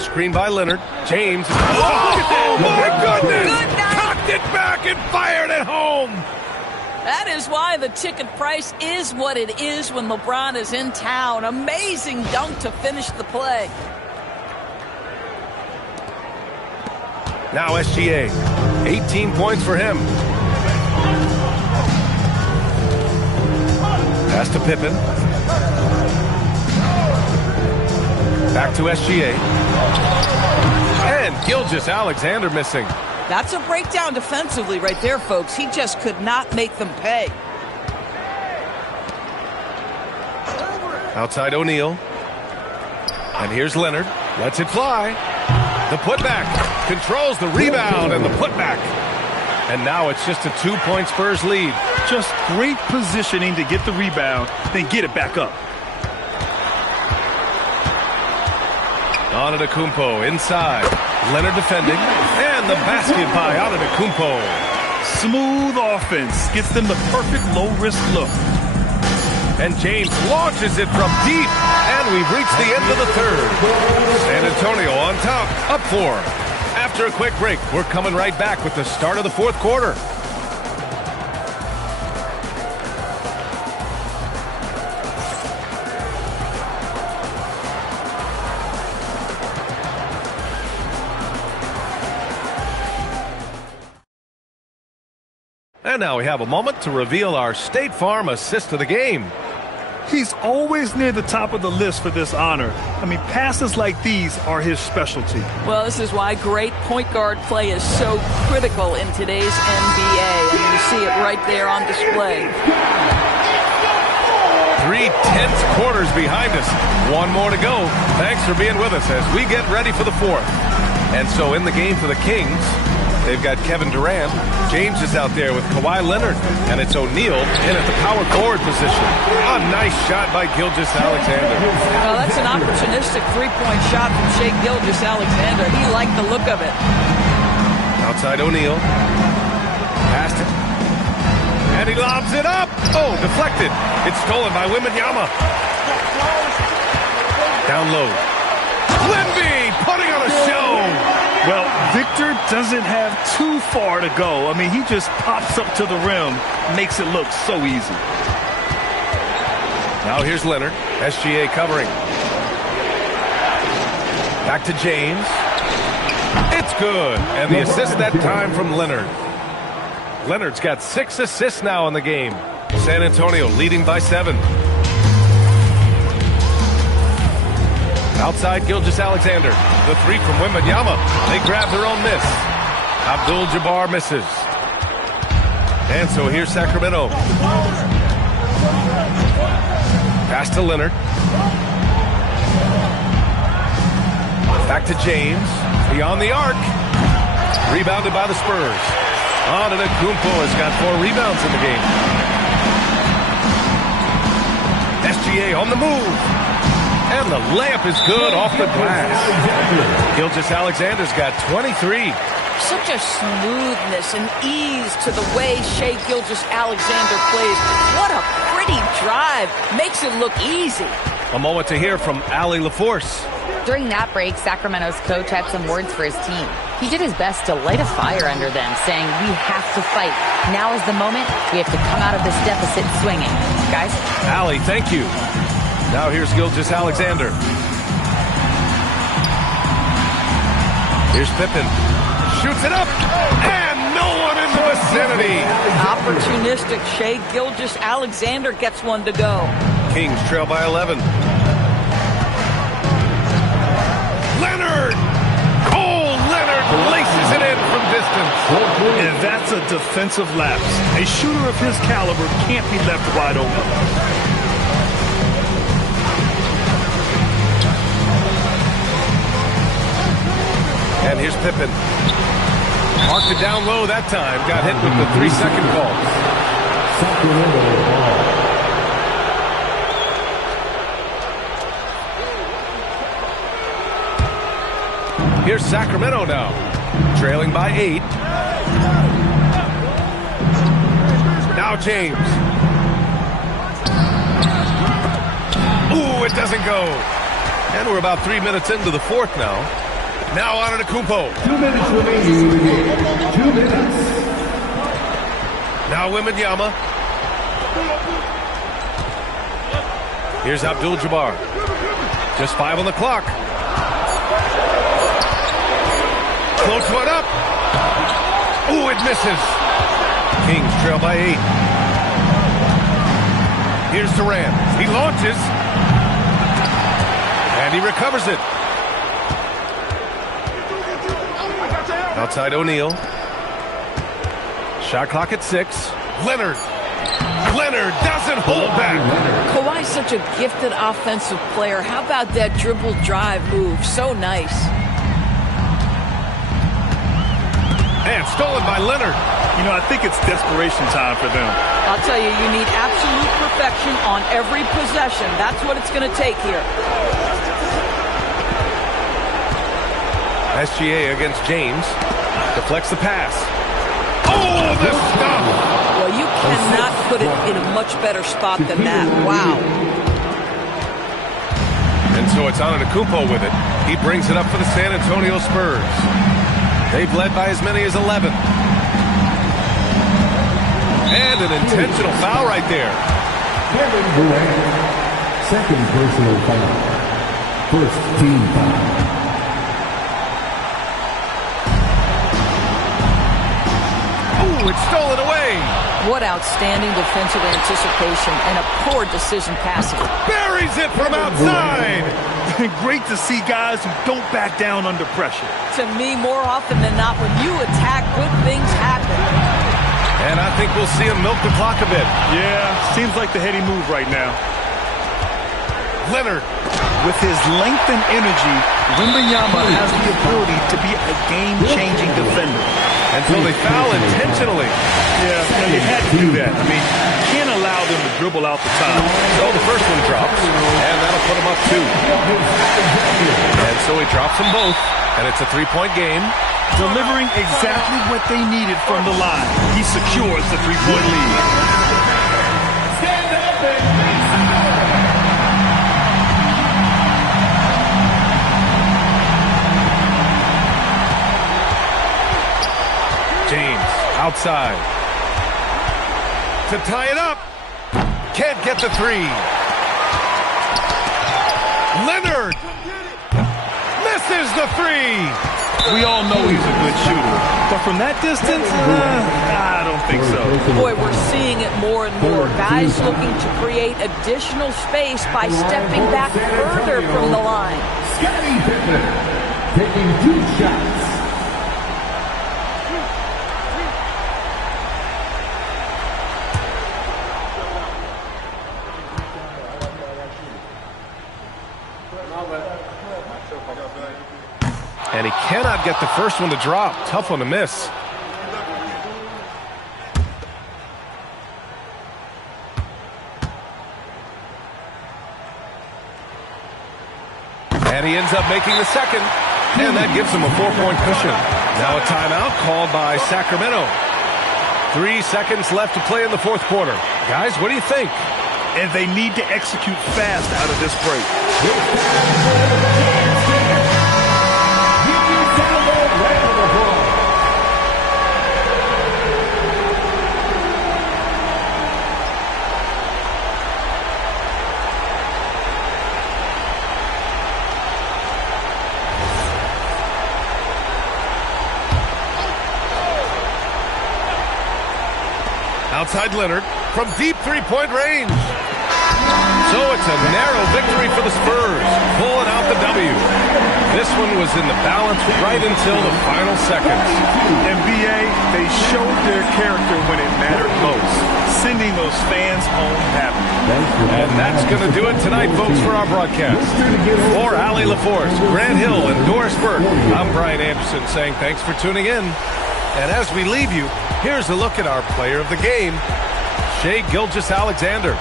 Screen by Leonard. James. Oh, my goodness! Cocked it back and fired it home. That is why the ticket price is what it is when LeBron is in town. Amazing dunk to finish the play. Now SGA. 18 points for him. Pass to Pippen. Back to SGA. And Gilgeous-Alexander missing. That's a breakdown defensively right there, folks. He just could not make them pay. Outside O'Neal. And here's Leonard. Lets it fly. The putback. Controls the rebound and the putback. And now it's just a 2-point Spurs lead. Just great positioning to get the rebound, then get it back up. Antetokounmpo inside. Leonard defending. And the basket by Antetokounmpo. Smooth offense gets them the perfect low-risk look. And James launches it from deep. And we've reached the end of the third. San Antonio on top, up 4. After a quick break, we're coming right back with the start of the fourth quarter. And now we have a moment to reveal our State Farm assist of the game. He's always near the top of the list for this honor. I mean, passes like these are his specialty. Well, this is why great point guard play is so critical in today's NBA. And you see it right there on display. 3 tense quarters behind us. One more to go. Thanks for being with us as we get ready for the fourth. And so in the game for the Kings, they've got Kevin Durant. James is out there with Kawhi Leonard. And it's O'Neal in at the power forward position. A nice shot by Gilgeous-Alexander. Well, that's an opportunistic three-point shot from Shai Gilgeous-Alexander. He liked the look of it. Outside O'Neal. Passed it. And he lobs it up. Oh, deflected. It's stolen by Wembanyama. Down low. Wemby putting on a show. Well, Victor doesn't have too far to go. I mean, he just pops up to the rim, makes it look so easy. Now here's Leonard. SGA covering. Back to James. It's good. And the assist that time from Leonard. Leonard's got 6 assists now in the game. San Antonio leading by 7. Outside Gilgeous-Alexander. The 3 from Wembanyama. They grab their own miss. Abdul-Jabbar misses. And so here's Sacramento. Pass to Leonard. Back to James. Beyond the arc. Rebounded by the Spurs. Antetokounmpo has got 4 rebounds in the game. SGA on the move. And the layup is good off the glass. Gilgeous-Alexander's got 23. Such a smoothness and ease to the way Shai Gilgeous-Alexander plays. What a pretty drive. Makes it look easy. A moment to hear from Allie LaForce. During that break, Sacramento's coach had some words for his team. He did his best to light a fire under them, saying, we have to fight. Now is the moment. We have to come out of this deficit swinging. Guys? Allie, thank you. Now here's Gilgeous-Alexander. Here's Pippen. Shoots it up. And no one in the vicinity. Opportunistic Shai Gilgeous-Alexander gets one to go. Kings trail by 11. Leonard! Cole Leonard laces it in from distance. And that's a defensive lapse. A shooter of his caliber can't be left wide open. And here's Pippen. Marked it down low that time. Got hit with the 3-second call. Here's Sacramento now. Trailing by 8. Now James. Ooh, it doesn't go. And we're about 3 minutes into the fourth now. Now Antetokounmpo. 2 minutes remaining. 2 minutes. Now Wembanyama. Here's Abdul-Jabbar. Just 5 on the clock. Floats one up. Ooh, it misses. Kings trail by 8. Here's Durant. He launches. And he recovers it. Outside O'Neal. Shot clock at 6. Leonard. Leonard doesn't hold back. Kawhi's such a gifted offensive player. How about that dribble drive move? So nice. And stolen by Leonard. You know, I think it's desperation time for them. I'll tell you, you need absolute perfection on every possession. That's what it's going to take here. SGA against James. Deflects the pass. Oh, the stop! Well, you cannot put it in a much better spot than that. Wow. And so it's Antetokounmpo with it. He brings it up for the San Antonio Spurs. They've led by as many as 11. And an intentional foul right there. Kevin Durant, second personal foul. First team foul. It's stolen away. What outstanding defensive anticipation and a poor decision passing. Buries it from outside. Great to see guys who don't back down under pressure. To me, more often than not, when you attack, good things happen. And I think we'll see him milk the clock a bit. Yeah, seems like the heady move right now. Leonard. With his length and energy, Wembanyama has the ability to be a game-changing defender. And so they foul intentionally. Yeah, you had to do that. I mean, you can't allow them to dribble out the time. So the first one drops, and that'll put him up 2. And so he drops them both, and it's a 3-point game. Delivering exactly what they needed from the line. He secures the 3-point lead. Stand up and James outside to tie it up. Can't get the 3. Leonard misses the 3. We all know he's a good shooter, but from that distance, I don't think so. Boy, we're seeing it more and more. Guys looking to create additional space by stepping back further from the line. Scottie Pippen taking 2 shots. And he cannot get the first one to drop. Tough one to miss. And he ends up making the second. And that gives him a 4-point cushion. Now a timeout called by Sacramento. 3 seconds left to play in the fourth quarter. Guys, what do you think? And they need to execute fast out of this break. Outside Leonard from deep 3-point range. So it's a narrow victory for the Spurs, pulling out the W. This one was in the balance right until the final seconds. NBA, they showed their character when it mattered most, sending those fans home happy. And that's going to do it tonight, folks, for our broadcast. For Allie LaForce, Grant Hill, and Doris Burke, I'm Brian Anderson saying thanks for tuning in. And as we leave you, here's a look at our player of the game, Shai Gilgeous-Alexander.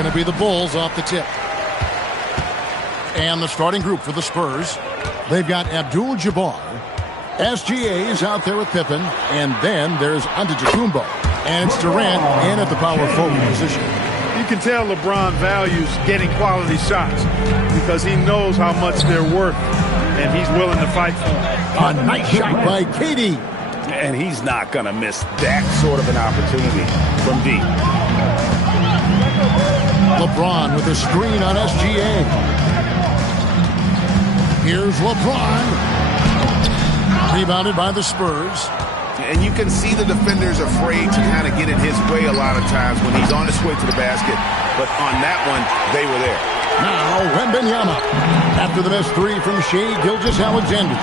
going to be the Bulls off the tip. And the starting group for the Spurs, they've got Abdul-Jabbar. SGA is out there with Pippen. And then there's Antetokounmpo. And it's Durant in at the power forward position. You can tell LeBron values getting quality shots because he knows how much they're worth, and he's willing to fight for them. A nice shot by KD. And he's not going to miss that sort of an opportunity from deep. LeBron with a screen on SGA. Here's LeBron. Rebounded by the Spurs. And you can see the defenders afraid to kind of get in his way a lot of times when he's on his way to the basket. But on that one, they were there. Now, Wembanyama. After the missed three from Shai Gilgeous-Alexander.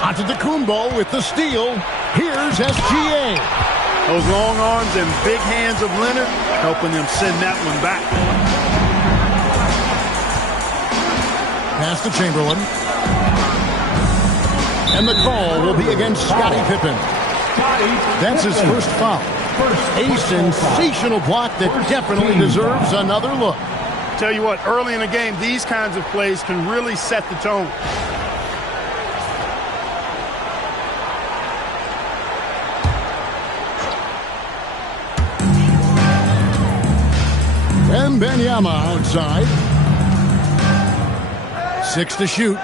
Antetokounmpo with the steal. Here's SGA. Those long arms and big hands of Leonard helping them send that one back. Pass to Chamberlain. And the call will be against Scottie Pippen. That's his first foul. A sensational block that definitely deserves another look. Tell you what, early in the game, these kinds of plays can really set the tone. Wembanyama outside. 6 to shoot.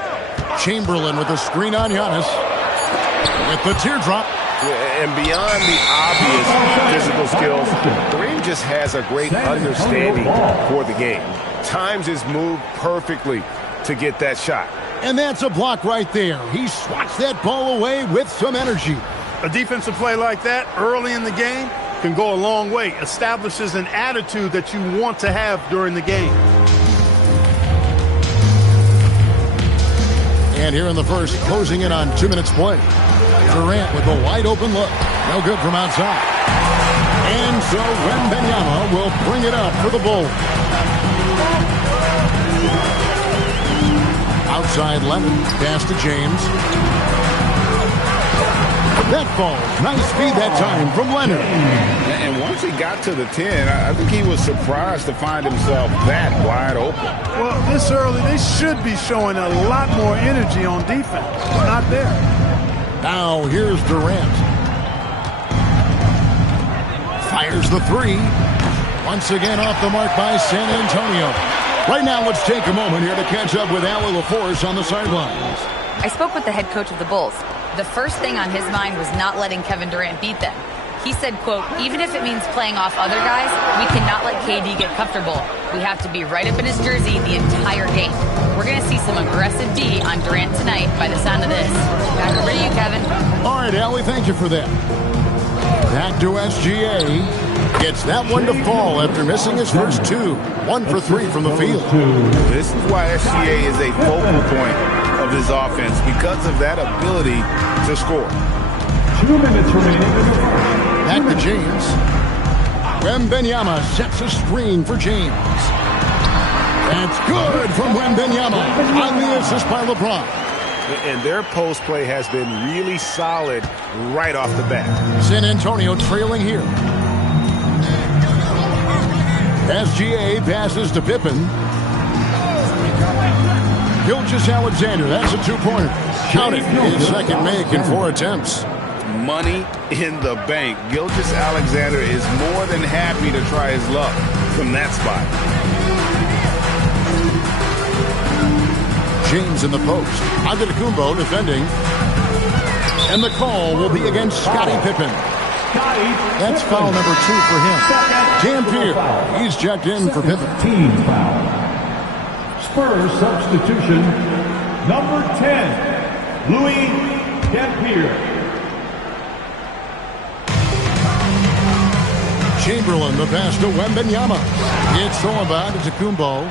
Chamberlain with a screen on Giannis. With the teardrop. And beyond the obvious physical skills, Kareem just has a great understanding for the game. Times his move perfectly to get that shot. And that's a block right there. He swats that ball away with some energy. A defensive play like that early in the game can go a long way. Establishes an attitude that you want to have during the game. And here in the first, closing in on 2 minutes play. Durant with a wide open look. No good from outside. And so Wembanyama will bring it up for the Bulls. Outside Leonard. Pass to James. That ball. Nice speed that time from Leonard. And once he got to the 10, I think he was surprised to find himself that wide open. Well, this early, they should be showing a lot more energy on defense. It's not there. Now here's Durant. Fires the three. Once again off the mark by San Antonio. Right now, let's take a moment here to catch up with Allie LaForce on the sidelines. I spoke with the head coach of the Bulls. The first thing on his mind was not letting Kevin Durant beat them. He said, quote, even if it means playing off other guys, we cannot let KD get comfortable. We have to be right up in his jersey the entire game. We're going to see some aggressive D on Durant tonight by the sound of this. Back over to you, Kevin. All right, Allie, thank you for that. Back to SGA. Gets that one to fall after missing his first two. 1 for 3 from the field. This is why SGA is a focal point of his offense, because of that ability to score. 2 minutes remaining. Back to James. Wembanyama sets a screen for James. That's good from Wembanyama on the assist by LeBron. And their post play has been really solid right off the bat. San Antonio trailing here. SGA passes to Pippen. Gilgeous-Alexander, that's a two-pointer. Count it. His second make in 4 attempts. Money in the bank. Gilgeous-Alexander is more than happy to try his luck from that spot. James in the post. Antetokounmpo defending. And the call will be against Scottie Pippen. That's foul number 2 for him. Dampier, he's checked in for Pippen. Team foul. Spurs substitution, number 10, Louis Dampier. Chamberlain, the pass to Wembanyama. It's stolen by Antetokounmpo.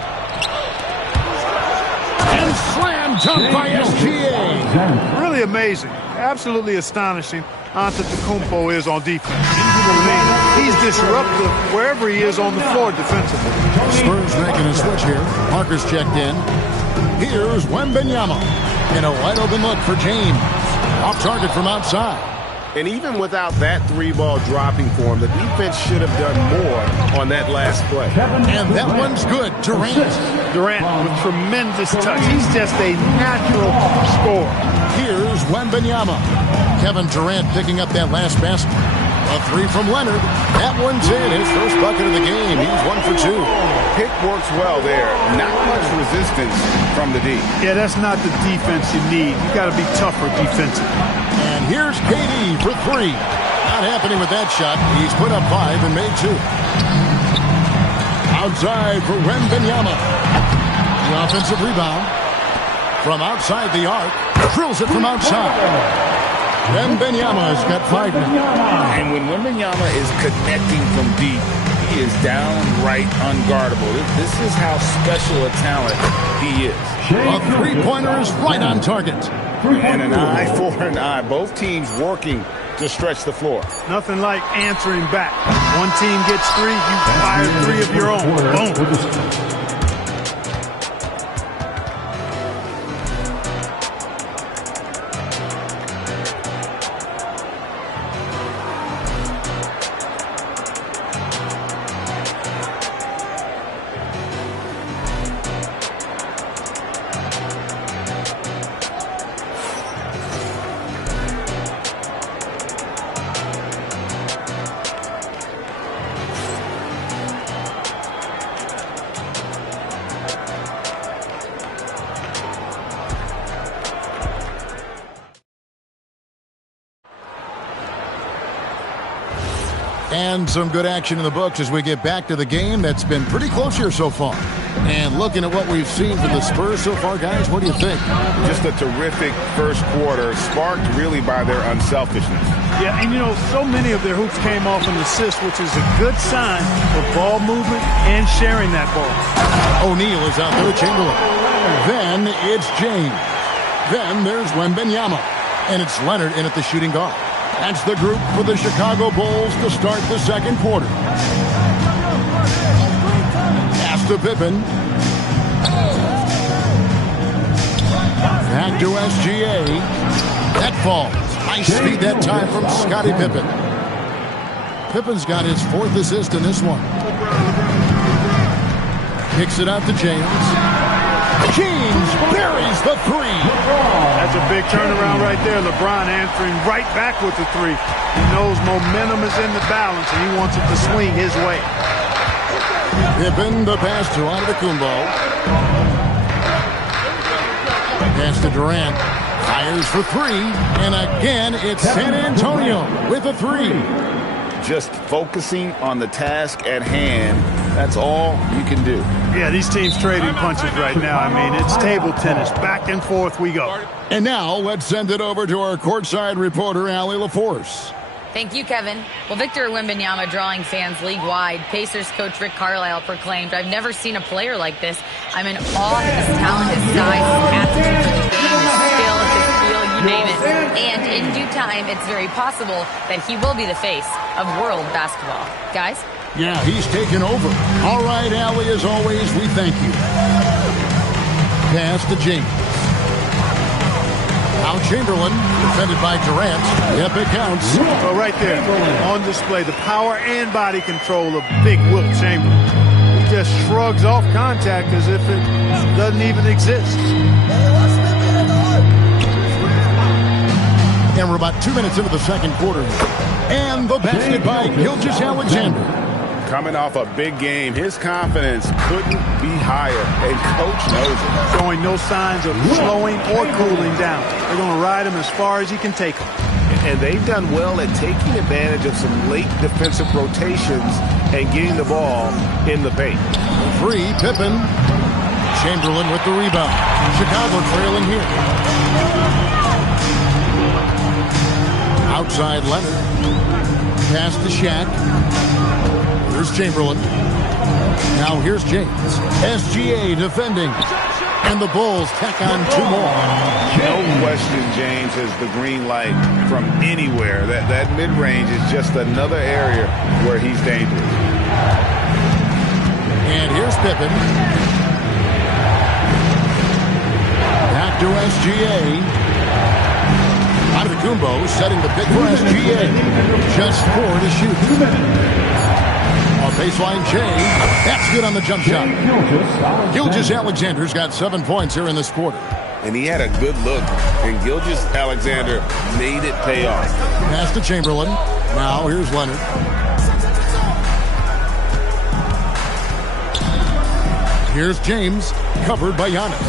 And slam dunk by SGA. Really amazing. Absolutely astonishing. Antetokounmpo is on defense. I mean, he's disruptive wherever he is on the floor defensively. Spurs making a switch here. Parker's checked in. Here's Wembanyama. And a wide open look for James. Off target from outside. And even without that 3-ball dropping for him, the defense should have done more on that last play. And that one's good. Durant with tremendous touch. He's just a natural scorer. Here's Wembanyama. Kevin Durant picking up that last basket. A 3 from Leonard. That one's in. His first bucket of the game. He's 1 for 2. Pick works well there. Not much resistance from the D. Yeah, that's not the defense you need. You got to be tougher defensively. And here's KD for 3. Not happening with that shot. He's put up 5 and made 2. Outside for Wembanyama. The offensive rebound. From outside the arc. Drills it from outside. Wembanyama's got 5 now. And when Wembanyama is connecting from deep, he is downright unguardable. This is how special a talent he is. A 3-pointer is right on target. And an eye for an eye. Both teams working to stretch the floor. Nothing like answering back. One team gets 3, you fire 3 of your own. Boom. And some good action in the books as we get back to the game that's been pretty close here so far. And looking at what we've seen from the Spurs so far, guys, what do you think? Just a terrific first quarter, sparked really by their unselfishness. Yeah, and so many of their hoops came off an assist, which is a good sign for ball movement and sharing that ball. O'Neal is out there with Chamberlain. Then it's James. Then there's Wembanyama. And it's Leonard in at the shooting guard. That's the group for the Chicago Bulls to start the second quarter. Pass to Pippen. Back to SGA. That falls. Nice speed that time from Scottie Pippen. Pippen's got his 4th assist in this one. Kicks it out to James. James buries the 3. That's a big turnaround right there. LeBron answering right back with the 3. He knows momentum is in the balance, and he wants it to swing his way. Pippen, the pass to Antetokounmpo. Pass to Durant. Fires for 3. And again, it's San Antonio with a 3. Just focusing on the task at hand. That's all you can do. Yeah, these teams trading punches right now. I mean, it's table tennis. Back and forth we go. And now let's send it over to our courtside reporter, Allie LaForce. Thank you, Kevin. Well, Victor Wembanyama drawing fans league-wide. Pacers coach Rick Carlisle proclaimed, "I've never seen a player like this. I'm in awe of his talent, his size, his aptitude for the game, his skill, his feel, you name it. And in due time, it's very possible that he will be the face of world basketball." Guys? Yeah, he's taken over. All right, Allie, as always, we thank you. Pass to James. Now Chamberlain, defended by Durant. Yep, it counts. So right there, on display, the power and body control of big Wilt Chamberlain. He just shrugs off contact as if it doesn't even exist. And we're about 2 minutes into the second quarter. And the basket by Gilgeous-Alexander. Coming off a big game, his confidence couldn't be higher, and Coach knows it. Showing no signs of slowing or cooling down. They're going to ride him as far as he can take him. And they've done well at taking advantage of some late defensive rotations and getting the ball in the paint. 3, Pippen. Chamberlain with the rebound. Chicago trailing here. Outside Leonard. Pass to Shaq. Here's Chamberlain. Now here's James. SGA defending. And the Bulls tack on 2 more. No question James has the green light from anywhere. That mid-range is just another area where he's dangerous. And here's Pippen. Back to SGA. Antetokounmpo setting the pick for SGA. Just 4 to shoot. On baseline, Jay. That's good on the jump shot. Gilgeous-Alexander's got 7 points here in this quarter. And he had a good look, and Gilgeous-Alexander made it pay off. Pass to Chamberlain. Now here's Leonard. Here's James, covered by Giannis.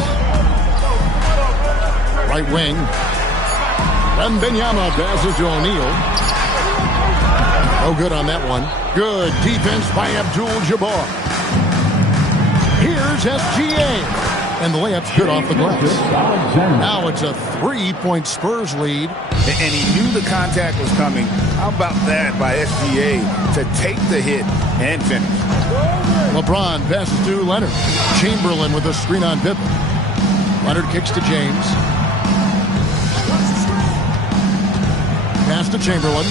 Right wing. Wembanyama passes to O'Neal. No good on that one. Good defense by Abdul-Jabbar. Here's SGA. And the layup's good off the glass. Now it's a 3-point Spurs lead. And he knew the contact was coming. How about that by SGA to take the hit and finish? LeBron passes to Leonard. Chamberlain with a screen on Pippen. Leonard kicks to James. Pass to Chamberlain.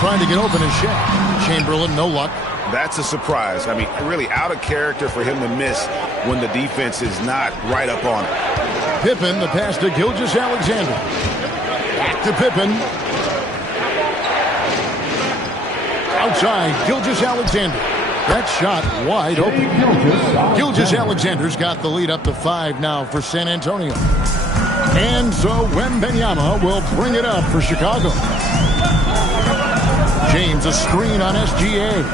Trying to get open his shot. Chamberlain, no luck. That's a surprise. I mean, really out of character for him to miss when the defense is not right up on it. Pippen, the pass to Gilgeous-Alexander. Back to Pippen. Outside, Gilgeous-Alexander. That shot wide open. Gilgeous-Alexander's got the lead up to 5 now for San Antonio. And so Wembanyama will bring it up for Chicago. James, a screen on SGA.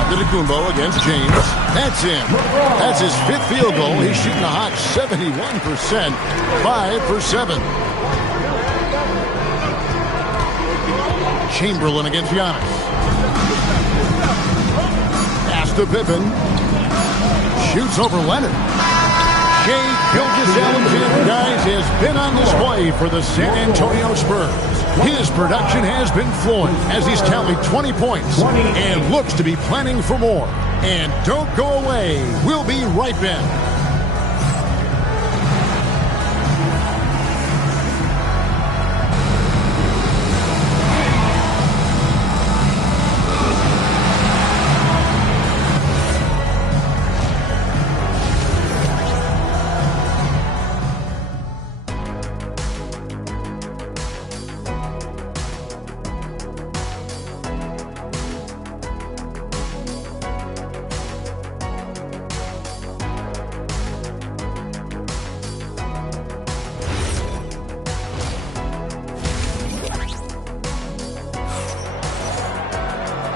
Antetokounmpo against James. That's in. That's his 5th field goal. He's shooting a hot 71%. 5 for 7. Chamberlain against Giannis. Pass to Pippen. Shoots over Leonard. Shai Gilgeous-Alexander, guys, has been on display for the San Antonio Spurs. His production has been flowing as he's tallied 20 points and looks to be planning for more. And don't go away. We'll be right back.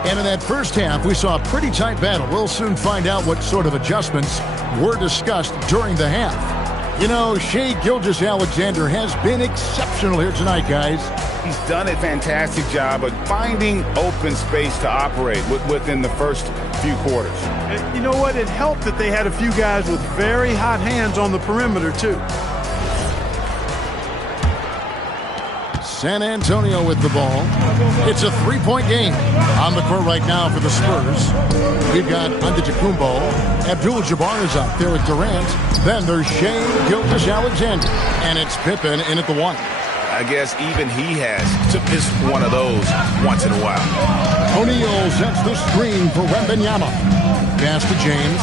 And in that first half, we saw a pretty tight battle. We'll soon find out what sort of adjustments were discussed during the half. You know, Shai Gilgeous-Alexander has been exceptional here tonight, guys. He's done a fantastic job of finding open space to operate within the first few quarters. And you know what? It helped that they had a few guys with very hot hands on the perimeter, too. San Antonio with the ball. It's a 3-point game on the court right now for the Spurs. We've got Antetokounmpo. Abdul-Jabbar is up there with Durant. Then there's Shai Gilgeous-Alexander. And it's Pippen in at the 1. I guess even he has to miss one of those once in a while. O'Neal sets the screen for Wembanyama. Pass to James.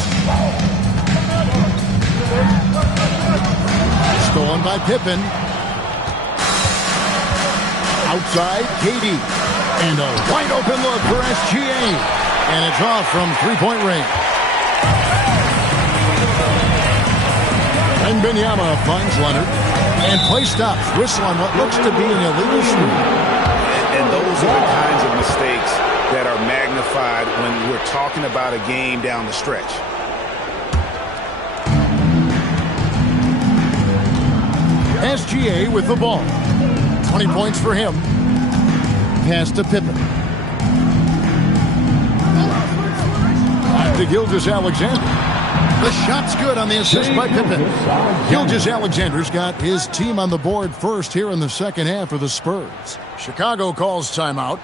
Stolen by Pippen. Outside, KD. And a wide open look for SGA. And it's off from 3-point range. Wembanyama finds Leonard. And play stops. Whistle on what looks to be an illegal screen. And those are the kinds of mistakes that are magnified when we're talking about a game down the stretch. SGA with the ball. 20 points for him. Pass to Pippen. Back to Gilgeous-Alexander. The shot's good on the assist by Pippen. Gilgeous-Alexander's got his team on the board first here in the second half of the Spurs. Chicago calls timeout.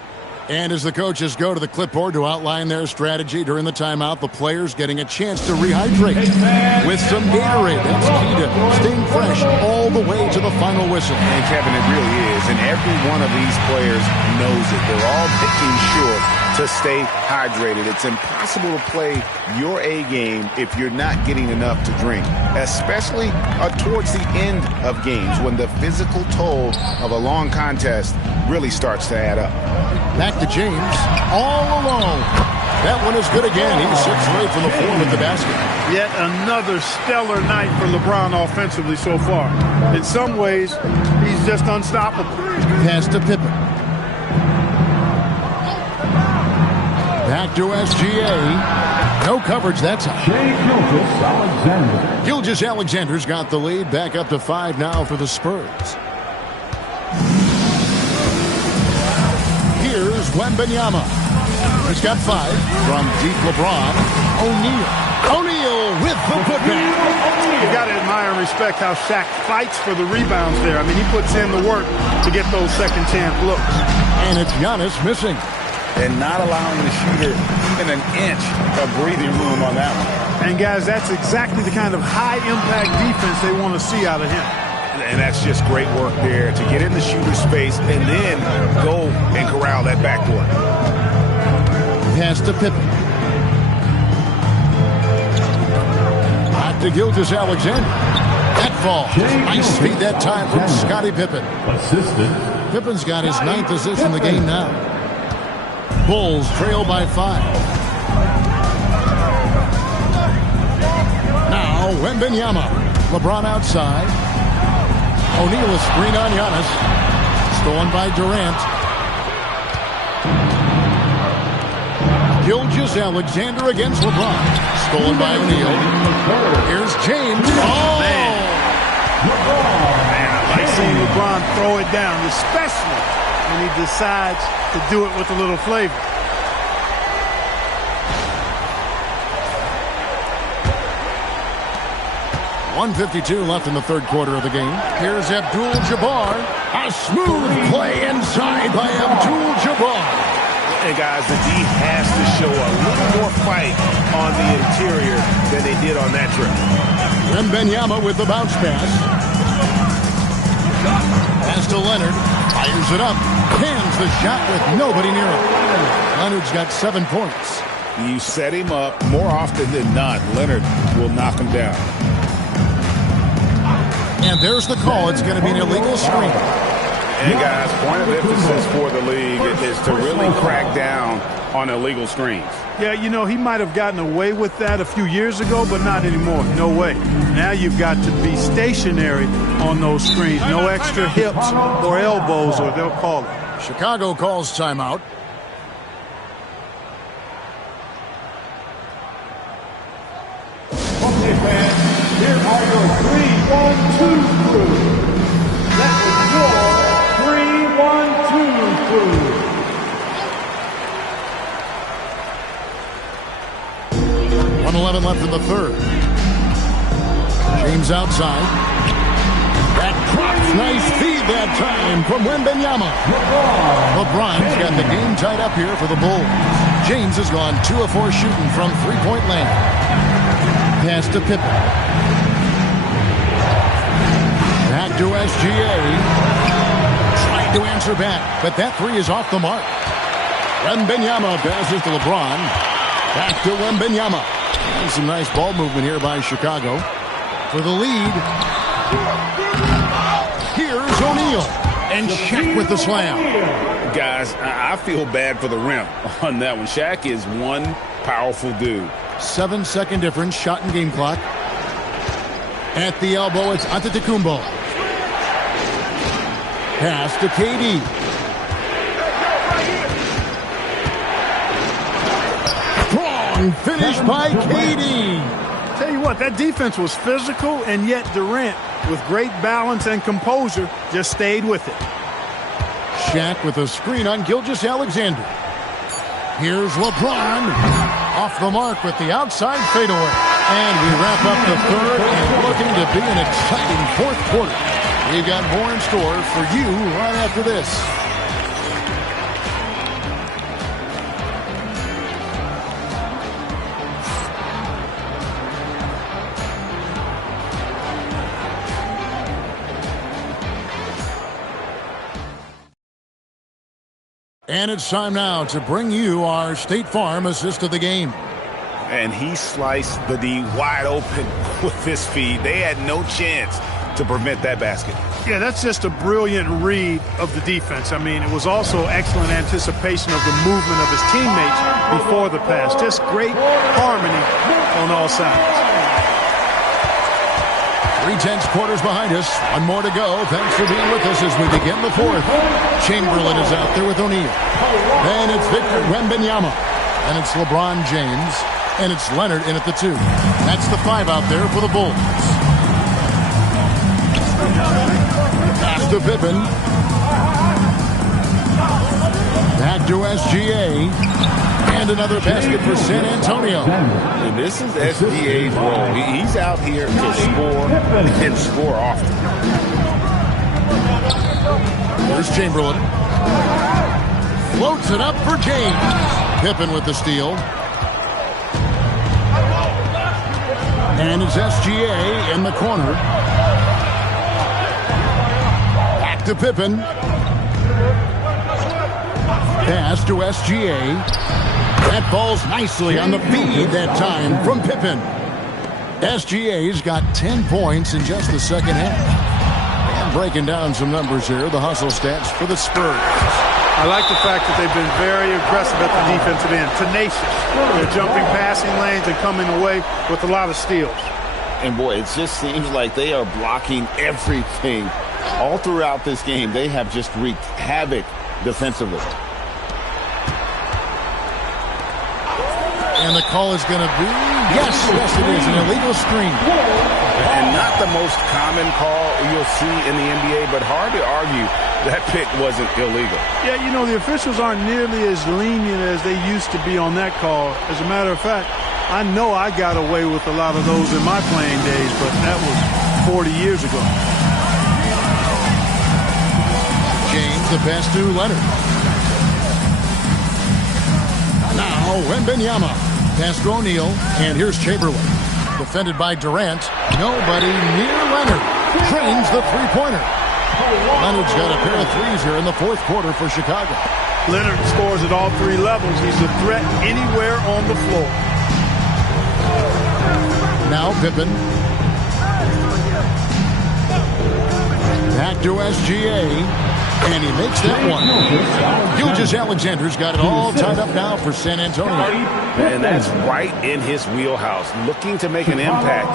And as the coaches go to the clipboard to outline their strategy during the timeout, the players getting a chance to rehydrate with some Gatorade. That's key to staying fresh all the way to the final whistle. And Kevin, it really is. And every one of these players knows it. They're all making sure to stay hydrated. It's impossible to play your A game if you're not getting enough to drink, especially towards the end of games when the physical toll of a long contest really starts to add up. Back to James, all alone. That one is good again. He sits right from the form at the basket. Yet another stellar night for LeBron offensively so far. In some ways, he's just unstoppable. Pass to Pippen. Back to SGA. No coverage that time. Gilgeous-Alexander's got the lead. Back up to 5 now for the Spurs. Here's Wembanyama. He's got 5 from deep LeBron. O'Neal with the putback. You got to admire and respect how Shaq fights for the rebounds there. I mean, he puts in the work to get those second chance looks. And it's Giannis missing. And not allowing the shooter even an inch of breathing room on that one. And guys, that's exactly the kind of high-impact defense they want to see out of him. And that's just great work there to get in the shooter's space and then go and corral that backcourt. Pass to Pippen. Back to Gilgeous-Alexander. That fall. Nice feed that time from Scottie Pippen. Pippen's got his 9th assist in the game now. Bulls trail by 5. Now Wembanyama. LeBron outside. O'Neal a screen on Giannis. Stolen by Durant. Gilgeous-Alexander against LeBron. Stolen by O'Neal. Here's James. Oh! Man, I like seeing LeBron throw it down, especially when he decides to do it with a little flavor. .152 left in the third quarter of the game. Here's Abdul-Jabbar. A smooth play inside by Abdul-Jabbar. Hey, guys, the D has to show a little more fight on the interior than they did on that trip. Wembanyama with the bounce pass. Pass to Leonard. Fires it up. Hands the shot with nobody near him. Leonard's got 7 points. You set him up more often than not. Leonard will knock him down. And there's the call. It's going to be an illegal screen. And guys, point of emphasis for the league is to really crack down on illegal screens. Yeah, you know, he might have gotten away with that a few years ago, but not anymore. No way. Now you've got to be stationary on those screens. No extra hips or elbows, or they'll call it. Chicago calls timeout. Okay, fans, here are your 3-1-2 crews. That was your 3-1-2 crew. 1:11 left in the third. James outside. That drops. Nice feed that time from Wembanyama. LeBron's got the game tied up here for the Bulls. James has gone 2 of 4 shooting from three-point land. Pass to Pippen. Back to SGA. Trying to answer back, but that 3 is off the mark. Wembanyama passes to LeBron. Back to Wembanyama. And some nice ball movement here by Chicago. For the lead. Here's O'Neal. And Shaq with the slam. Guys, I feel bad for the rim on that one. Shaq is one powerful dude. 7-second difference, shot and game clock. At the elbow, it's Antetokounmpo. Pass to KD. Strong finish by KD. Tell you what, that defense was physical, and yet Durant, with great balance and composure, just stayed with it. Shaq with a screen on Gilgeous-Alexander. Here's LeBron. Off the mark with the outside fadeaway. And we wrap up the third and looking to be an exciting fourth quarter. We've got more in store for you right after this. And it's time now to bring you our State Farm assist of the game. And he sliced the D wide open with his feed. They had no chance to prevent that basket. Yeah, that's just a brilliant read of the defense. I mean, it was also excellent anticipation of the movement of his teammates before the pass. Just great harmony on all sides. 3/10 quarters behind us. One more to go. Thanks for being with us as we begin the fourth. Chamberlain is out there with O'Neal. Then it's Victor Wembanyama. And it's LeBron James. And it's Leonard in at the 2. That's the 5 out there for the Bulls. Pass to Pippen. Back to SGA. And another basket for San Antonio. And this is SGA's role. He's out here to score and score often. Here's Chamberlain. Floats it up for James. Pippen with the steal. And it's SGA in the corner. Back to Pippen. Pass to SGA. That falls nicely on the feed that time from Pippen. SGA's got 10 points in just the second half. And breaking down some numbers here, the hustle stats for the Spurs. I like the fact that they've been very aggressive at the defensive end, tenacious. They're jumping passing lanes and coming away with a lot of steals. And boy, it just seems like they are blocking everything. All throughout this game, they have just wreaked havoc defensively. And the call is going to be, yes, it is, an illegal screen. And not the most common call you'll see in the NBA, but hard to argue that pick wasn't illegal. Yeah, you know, the officials aren't nearly as lenient as they used to be on that call. As a matter of fact, I know I got away with a lot of those in my playing days, but that was 40 years ago. James, the pass to Leonard. Now, Wembanyama. Pass to O'Neal, and here's Chamberlain. Defended by Durant. Nobody near Leonard. Drains the three-pointer. Leonard's got a pair of threes here in the fourth quarter for Chicago. Leonard scores at all 3 levels. He's a threat anywhere on the floor. Now Pippen. Back to SGA. And he makes that one. Gilgeous-Alexander's got it all tied up now for San Antonio. And that's right in his wheelhouse, looking to make an impact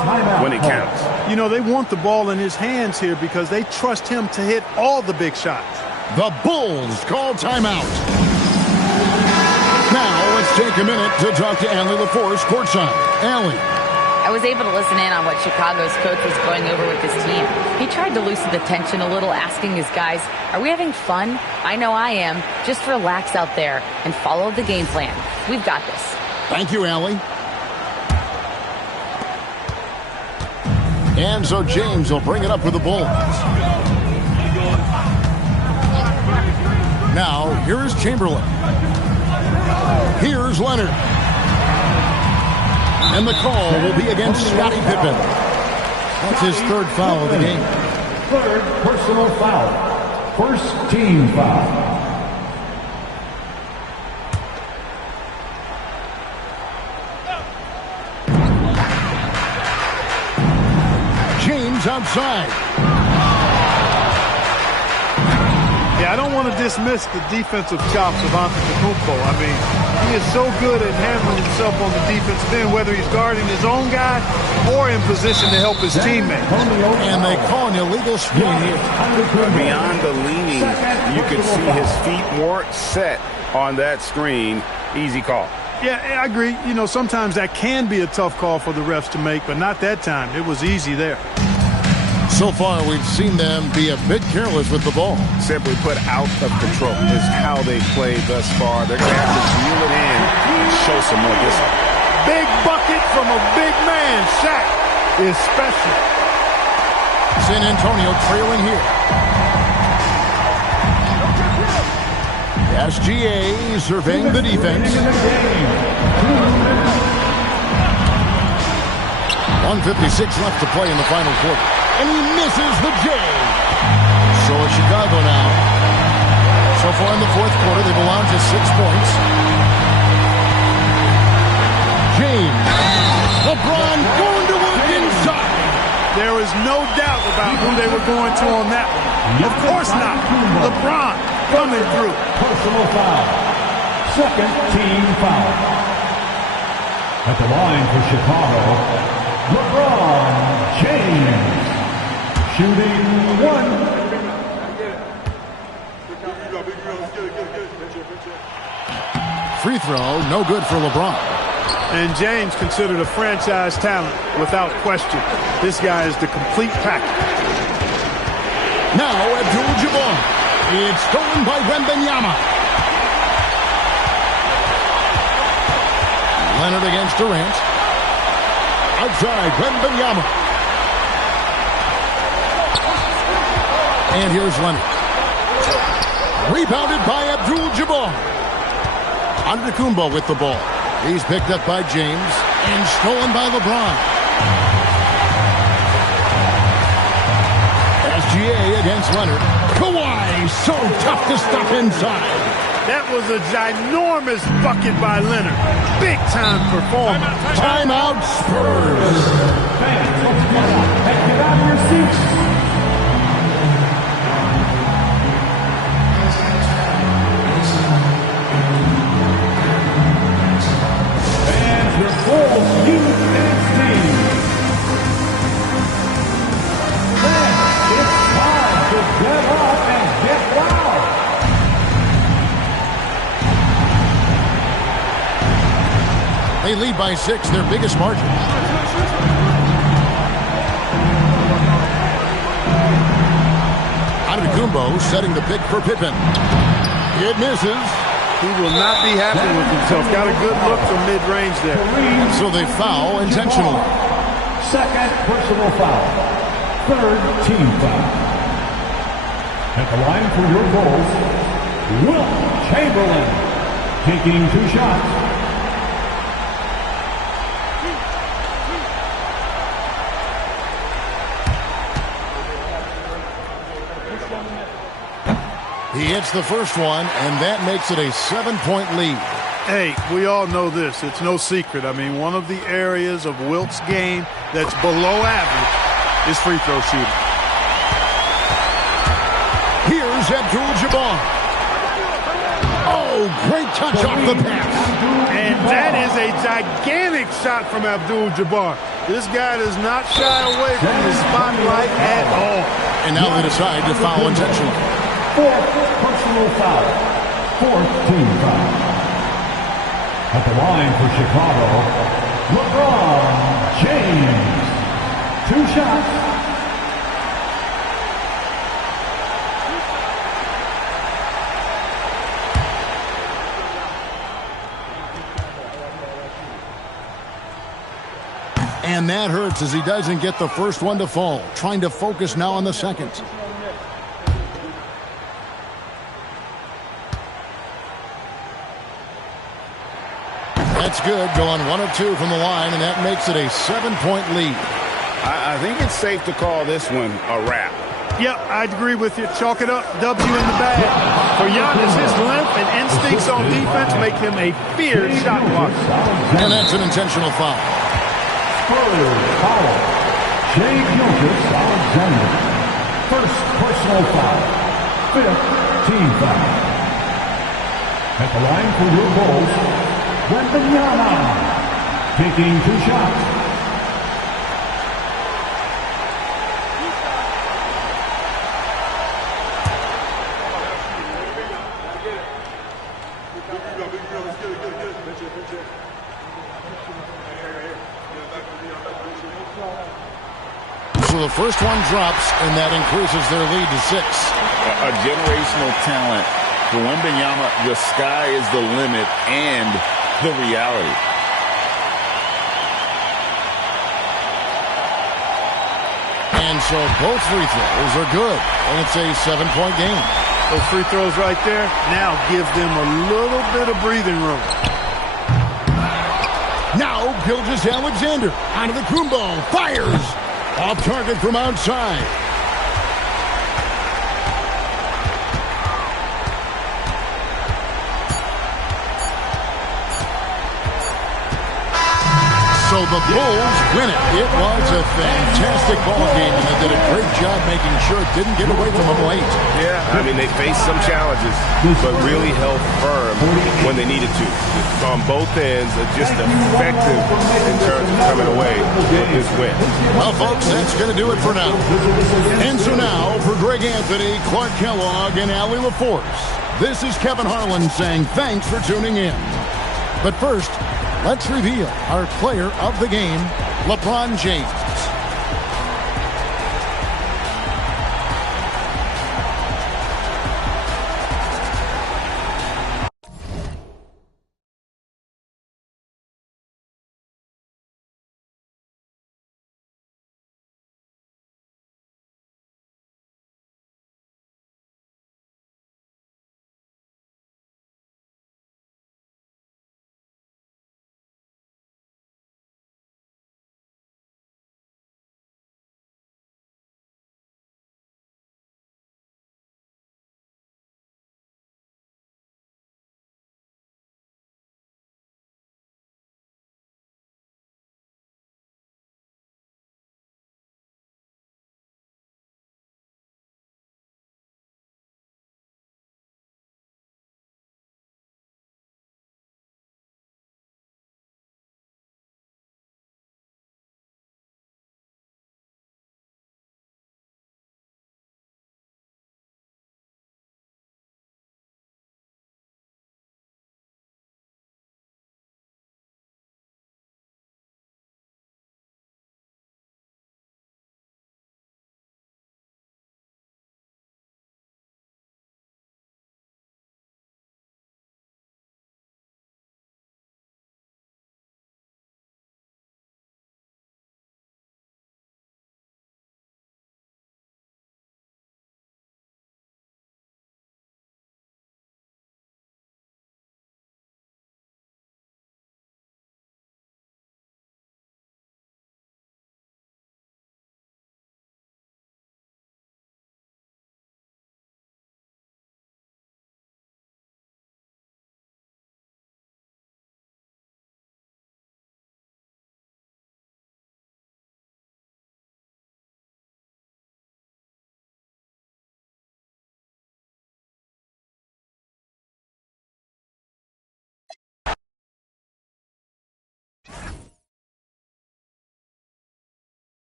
when it counts. You know, they want the ball in his hands here because they trust him to hit all the big shots. The Bulls call timeout. Now let's take a minute to talk to Allie LaForce courtside. Allie. I was able to listen in on what Chicago's coach was going over with his team. He tried to loosen the tension a little, asking his guys, are we having fun? I know I am. Just relax out there and follow the game plan. We've got this. Thank you, Allie. And so James will bring it up for the Bulls. Now, here's Chamberlain. Here's Leonard. And the call will be against Scottie Pippen. That's his 3rd foul of the game. 3rd personal foul. 1st team foul. James outside. Yeah, I don't want to dismiss the defensive chops of Antetokounmpo. I mean, he is so good at handling himself on the defensive end, whether he's guarding his own guy or in position to help his teammates. And they call an illegal screen here. Beyond the leaning, you could see his feet weren't set on that screen. Easy call. Yeah, I agree. You know, sometimes that can be a tough call for the refs to make, but not that time. It was easy there. So far, we've seen them be a bit careless with the ball. Simply put, out of control is how they played thus far. They're going to have to reel it in and show some more discipline. Big bucket from a big man. Shaq is special. San Antonio trailing here. SGA surveying the defense. 1:56 left to play in the final quarter. And he misses the J. So it's Chicago now. So So far in the fourth quarter, they belong to 6 points. James. LeBron going to work inside. There is no doubt about who they were going to on that one. Of course not. LeBron coming through. Personal foul. Second team foul. At the line for Chicago, LeBron James. Shooting 1. Free throw, no good for LeBron. And James considered a franchise talent without question. This guy is the complete package. Now Abdul-Jabbar. It's stolen by Wembanyama. Leonard against Durant. Outside, Wembanyama. And here's Leonard. Rebounded by Abdul-Jabbar. Antetokounmpo with the ball. He's picked up by James and stolen by LeBron. SGA against Leonard. Kawhi, so tough to stop inside. That was a ginormous bucket by Leonard. Big-time performance. Timeout Spurs. Get out of your seats. And your full youth team. Then it's time to get up and get wild. They lead by 6, their biggest margin. Antetokounmpo setting the pick for Pippen. It misses. He will not be happy with himself. Got a good look from mid-range there. And so they foul intentionally. Second personal foul. Third team foul. At the line for your goals, Wilt Chamberlain taking 2 shots. He hits the first one, and that makes it a 7-point lead. Hey, we all know this. It's no secret. I mean, one of the areas of Wilt's game that's below average is free throw shooting. Here's Abdul-Jabbar. Oh, great touch off the pass. And that is a gigantic shot from Abdul-Jabbar. This guy does not shy away from the spotlight at all. And now they decide to foul intentionally. Fourth personal foul. Fourth team foul. At the line for Chicago, LeBron James. 2 shots. And that hurts as he doesn't get the first one to fall. Trying to focus now on the second. That's good, going 1 of 2 from the line, and that makes it a 7-point lead. I think it's safe to call this one a wrap. Yep, I'd agree with you. Chalk it up, W in the bag. For Giannis, his length and instincts on defense make him a fierce shot blocker. And that's an intentional foul. Spurs foul. Shai Gilgeous-Alexander. First personal foul. Fifth team foul. At the line for your goals, Wembanyama taking 2 shots. So the first one drops, and that increases their lead to 6. A generational talent. For Wembanyama, the sky is the limit and the reality. And so both free throws are good, and it's a 7-point game. Those free throws right there now give them a little bit of breathing room. Now Gilgeous-Alexander onto the Antetokounmpo, fires off target from outside. So the Bulls win it. It was a fantastic ball game, and they did a great job making sure it didn't get away from them late. Yeah, I mean, they faced some challenges, but really held firm when they needed to. On both ends, just effective in terms of coming away with this win. Well, folks, that's going to do it for now. And so now, for Greg Anthony, Clark Kellogg, and Allie LaForce, this is Kevin Harlan saying thanks for tuning in. But first, let's reveal our player of the game, LeBron James.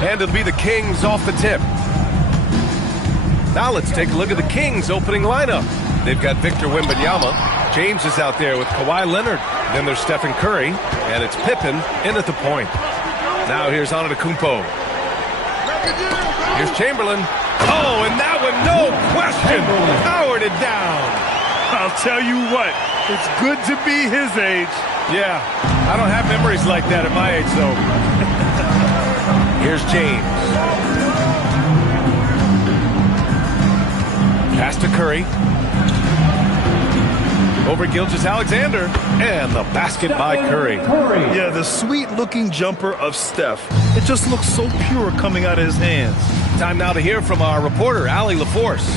And it'll be the Kings off the tip. Now let's take a look at the Kings opening lineup. They've got Victor Wembanyama. James is out there with Kawhi Leonard. Then there's Stephen Curry. And it's Pippen in at the point. Now here's Antetokounmpo. Here's Chamberlain. Oh, and that one, no question, powered it down. I'll tell you what, it's good to be his age. Yeah, I don't have memories like that at my age, though. Here's James. Pass to Curry. Over Gilgeous-Alexander. And the basket by Curry. Yeah, the sweet-looking jumper of Steph. It just looks so pure coming out of his hands. Time now to hear from our reporter, Allie LaForce.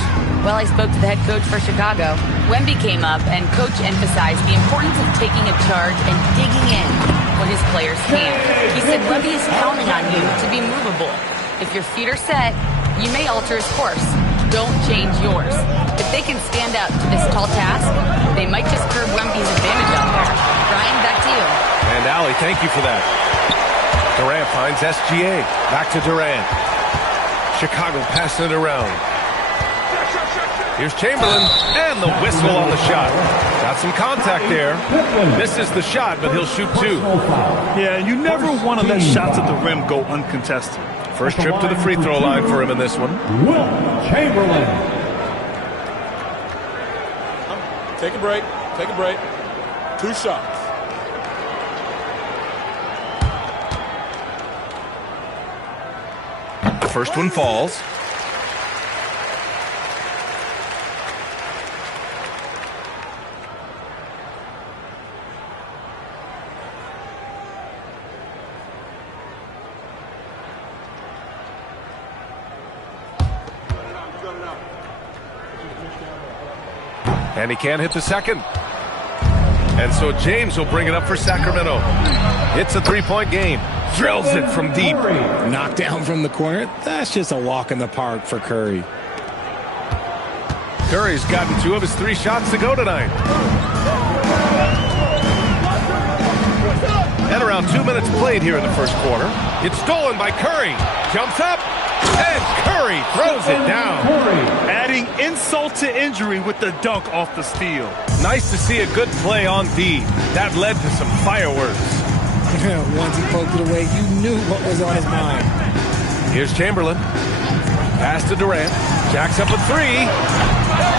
Well, I spoke to the head coach for Chicago. Wemby came up, and coach emphasized the importance of taking a charge and digging in when his players can't. He said Wemby is counting on you to be movable. If your feet are set, you may alter his course. Don't change yours. If they can stand up to this tall task, they might just curb Wemby's advantage out there. Brian, back to you. And Allie, thank you for that. Durant finds SGA. Back to Durant. Chicago passing it around. Here's Chamberlain, and the whistle on the shot. Got some contact there. Misses the shot, but he'll shoot two. Yeah, you never want to let shots at the rim go uncontested. First trip to the free throw line for him in this one. Will Chamberlain. Take a break. Take a break. 2 shots. The first one falls. And he can't hit the second. And so James will bring it up for Sacramento. It's a 3-point game. Drills it from deep. Knocked down from the corner. That's just a walk in the park for Curry. Curry's gotten 2 of his 3 shots to go tonight. And around 2 minutes played here in the first quarter. It's stolen by Curry. Jumps up. And Curry throws it down. Adding insult to injury with the dunk off the steal. Nice to see a good play on D. That led to some fireworks. Once he poked it away, you knew what was on his mind. Here's Chamberlain. Pass to Durant. Jacks up a 3.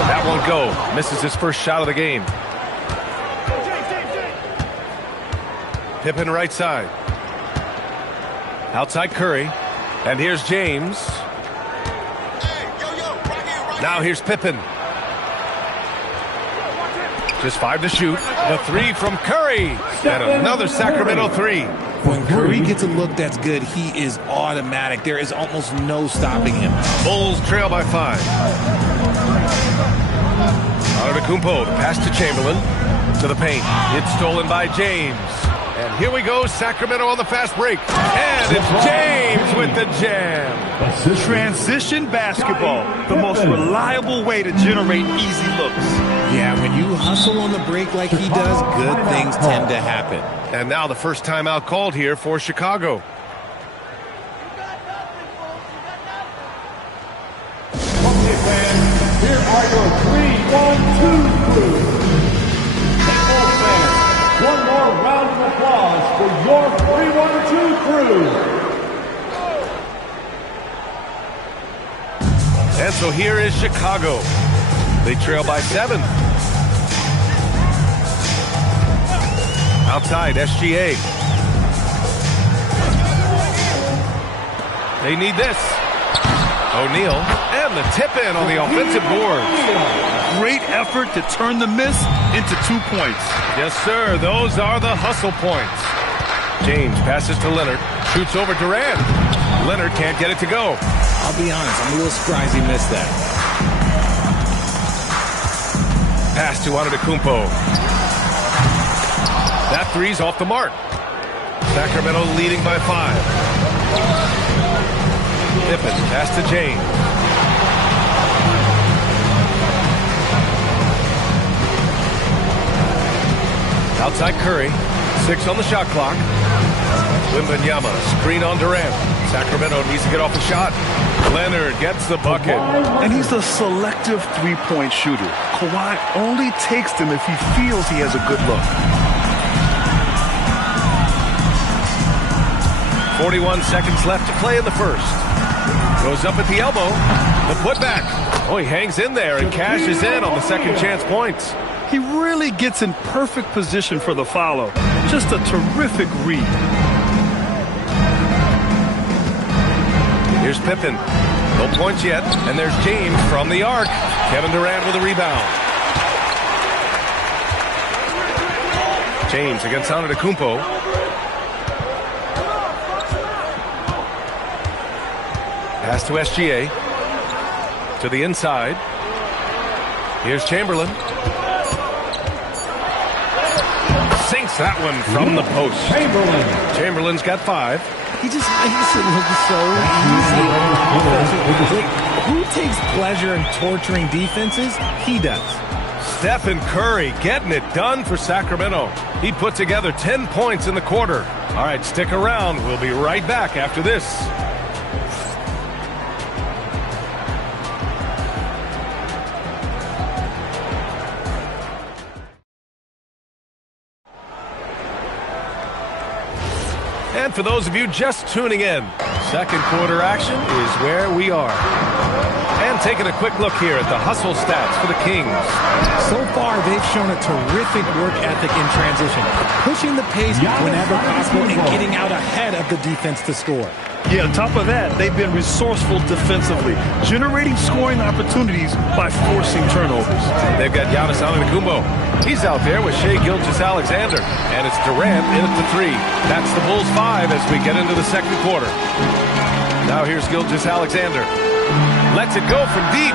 That won't go. Misses his first shot of the game. Pippen right side. Outside Curry. And here's James. Now here's Pippen. Just 5 to shoot. The 3 from Curry. And another Sacramento 3. When Curry gets a look that's good, he is automatic. There is almost no stopping him. Bulls trail by 5. Antetokounmpo, the pass to Chamberlain. To the paint. It's stolen by James. And here we go, Sacramento on the fast break. And it's James with the jam. Transition basketball, the most reliable way to generate easy looks. Yeah, when you hustle on the break like he does, good things tend to happen. And now the first timeout called here for Chicago. Okay, fans, here are your 3-1-2 crews. One more round of applause for your 3-1-2 crew. And so here is Chicago. They trail by 7. Outside, SGA. They need this. O'Neal, and the tip-in on the offensive board. Great effort to turn the miss into 2 points. Yes, sir. Those are the hustle points. James passes to Leonard. Shoots over Durant. Leonard can't get it to go. I'll be honest, I'm a little surprised he missed that. Pass to Antetokounmpo. That 3's off the mark. Sacramento leading by 5. Pippen, pass to James. Outside Curry. 6 on the shot clock. Wembanyama, screen on Durant. Sacramento needs to get off a shot. Leonard gets the bucket. And he's a selective three-point shooter. Kawhi only takes them if he feels he has a good look. 41 seconds left to play in the first. Goes up at the elbow. The putback. Oh, he hangs in there and cashes in on the second chance points. He really gets in perfect position for the follow. Just a terrific read. Here's Pippen. No points yet. And there's James from the arc. Kevin Durant with a rebound. James against Antetokounmpo. Pass to SGA. To the inside. Here's Chamberlain. Sinks that one from the post. Chamberlain's got 5. He just makes it look so easy. Who takes pleasure in torturing defenses? He does. Stephen Curry getting it done for Sacramento. He put together 10 points in the quarter. All right, stick around. We'll be right back after this. And for those of you just tuning in, second quarter action is where we are. And taking a quick look here at the hustle stats for the Kings. So far, they've shown a terrific work ethic in transition, pushing the pace whenever possible and getting out ahead of the defense to score. Yeah, on top of that, they've been resourceful defensively, generating scoring opportunities by forcing turnovers. They've got Giannis Antetokounmpo. He's out there with Shai Gilgeous-Alexander, and it's Durant in at the 3. That's the Bulls 5 as we get into the second quarter. Now here's Gilgeous-Alexander. Lets it go from deep.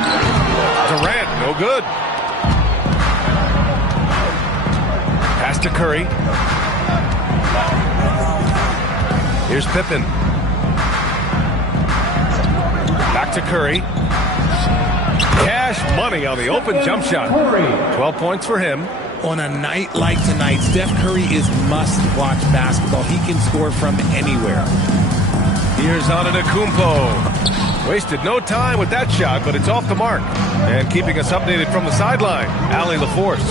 Durant, no good. Pass to Curry. Here's Pippen. Back to Curry. Cash money on the open jump shot. 12 points for him. On a night like tonight, Steph Curry is must-watch basketball. He can score from anywhere. Here's Antetokounmpo. Wasted no time with that shot, but it's off the mark. And keeping us updated from the sideline, Allie LaForce.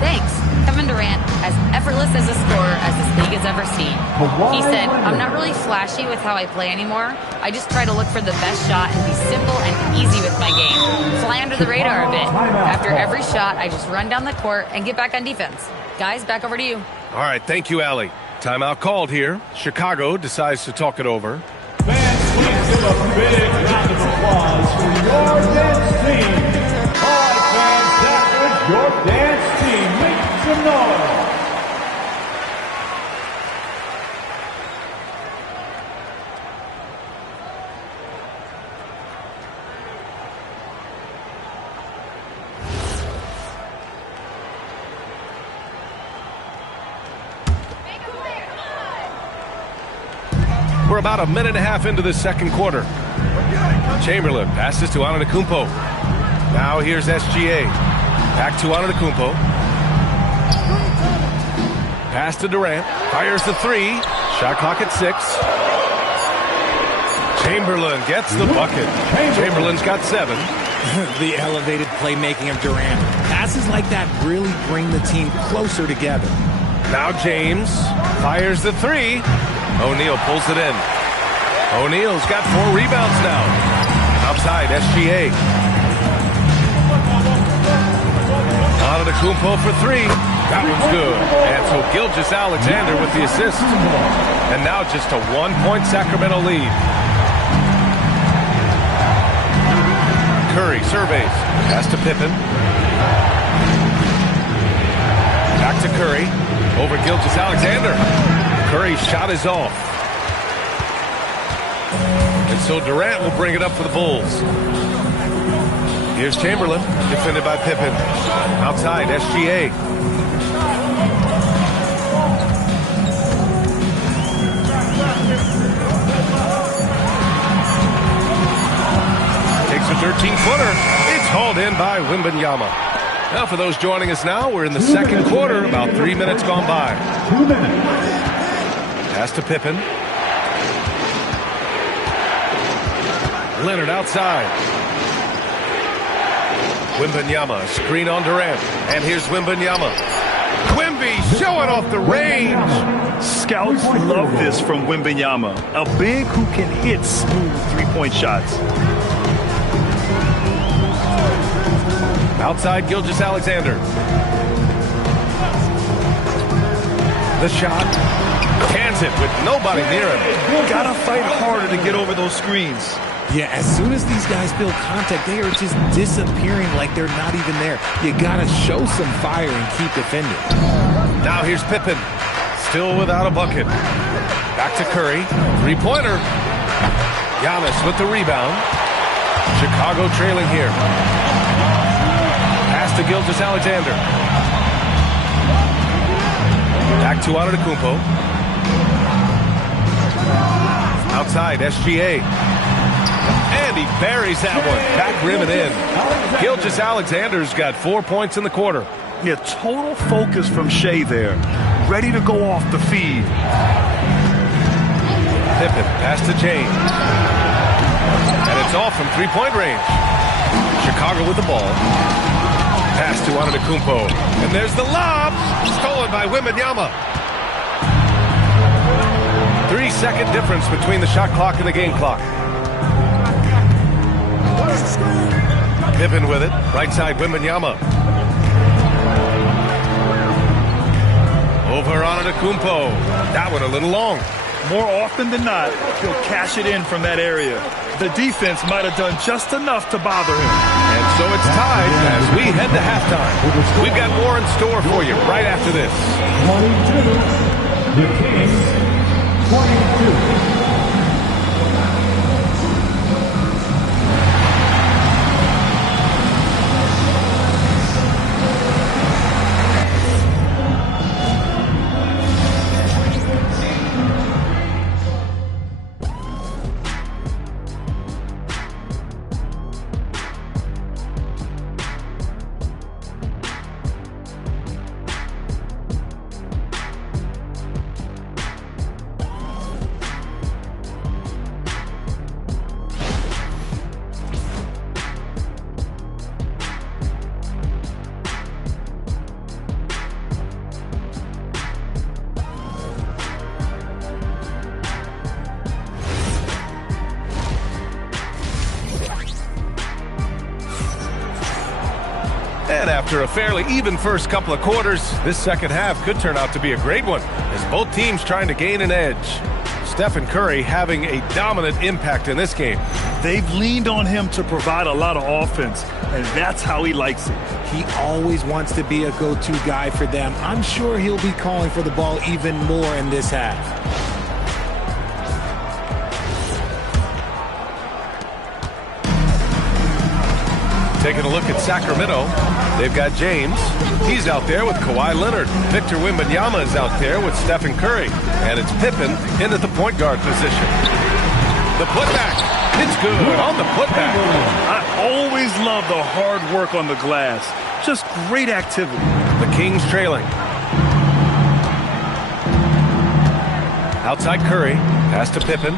Thanks. Kevin Durant, as effortless as a scorer as this league has ever seen. He said, I'm not really flashy with how I play anymore. I just try to look for the best shot and be simple and easy with my game. Fly under the radar a bit. After every shot, I just run down the court and get back on defense. Guys, back over to you. All right, thank you, Allie. Timeout called here. Chicago decides to talk it over. Fans, please give a big round of applause for your dance team. All right, fans, that was your dance team. Make some noise. We're about a minute and a half into the second quarter. Chamberlain passes to Antetokounmpo. Now here's SGA. Back to Antetokounmpo. Pass to Durant. Fires the 3. Shot clock at 6. Chamberlain gets the bucket. Chamberlain's got 7. The elevated playmaking of Durant. Passes like that really bring the team closer together. Now James fires the 3. O'Neal pulls it in. O'Neal's got 4 rebounds now. Outside, SGA. Antetokounmpo for 3. That one's good. And so Gilgeous-Alexander with the assist. And now just a 1-point Sacramento lead. Curry surveys. Pass to Pippen. Back to Curry. Over Gilgeous-Alexander. Curry's shot is off. And so Durant will bring it up for the Bulls. Here's Chamberlain, defended by Pippen. Outside, SGA. Takes a 13-footer. It's hauled in by Wembanyama. Now for those joining us now, we're in the second quarter, about 3 minutes gone by. 2 minutes. Pass to Pippen. Leonard outside. Wembanyama, screen on Durant. And here's Wembanyama. Wemby showing off the range. Scouts love this from Wembanyama. A big who can hit smooth three-point shots. Outside Gilgeous-Alexander. The shot. Cans it with nobody near him. Gotta fight harder to get over those screens. Yeah, as soon as these guys feel contact, they are just disappearing like they're not even there. You gotta show some fire and keep defending. Now here's Pippen, still without a bucket. Back to Curry, three-pointer. Giannis with the rebound. Chicago trailing here. Pass to Gilgeous-Alexander. Back to Antetokounmpo. Outside, SGA. And he buries that one. Back rim and in. Gilgeous-Alexander's got 4 points in the quarter. Yeah, total focus from Shea there. Ready to go off the feed. Pippen, pass to James. And it's off from three-point range. Chicago with the ball. Pass to Antetokounmpo. And there's the lob. Stolen by Wembanyama. 3-second difference between the shot clock and the game clock. Pippen with it. Right side, Wembanyama. Over Antetokounmpo. That one a little long. More often than not, he'll cash it in from that area. The defense might have done just enough to bother him. And so it's tied as we head to halftime. We've got more in store for you right after this. 22, the Kings, 22. And after a fairly even first couple of quarters, this second half could turn out to be a great one as both teams trying to gain an edge. Stephen Curry having a dominant impact in this game. They've leaned on him to provide a lot of offense, and that's how he likes it. He always wants to be a go-to guy for them. I'm sure he'll be calling for the ball even more in this half. Taking a look at Sacramento, they've got James. He's out there with Kawhi Leonard. Victor Wembanyama is out there with Stephen Curry. And it's Pippen in at the point guard position. The putback. It's good on the putback. I always love the hard work on the glass. Just great activity. The Kings trailing. Outside Curry. Pass to Pippen.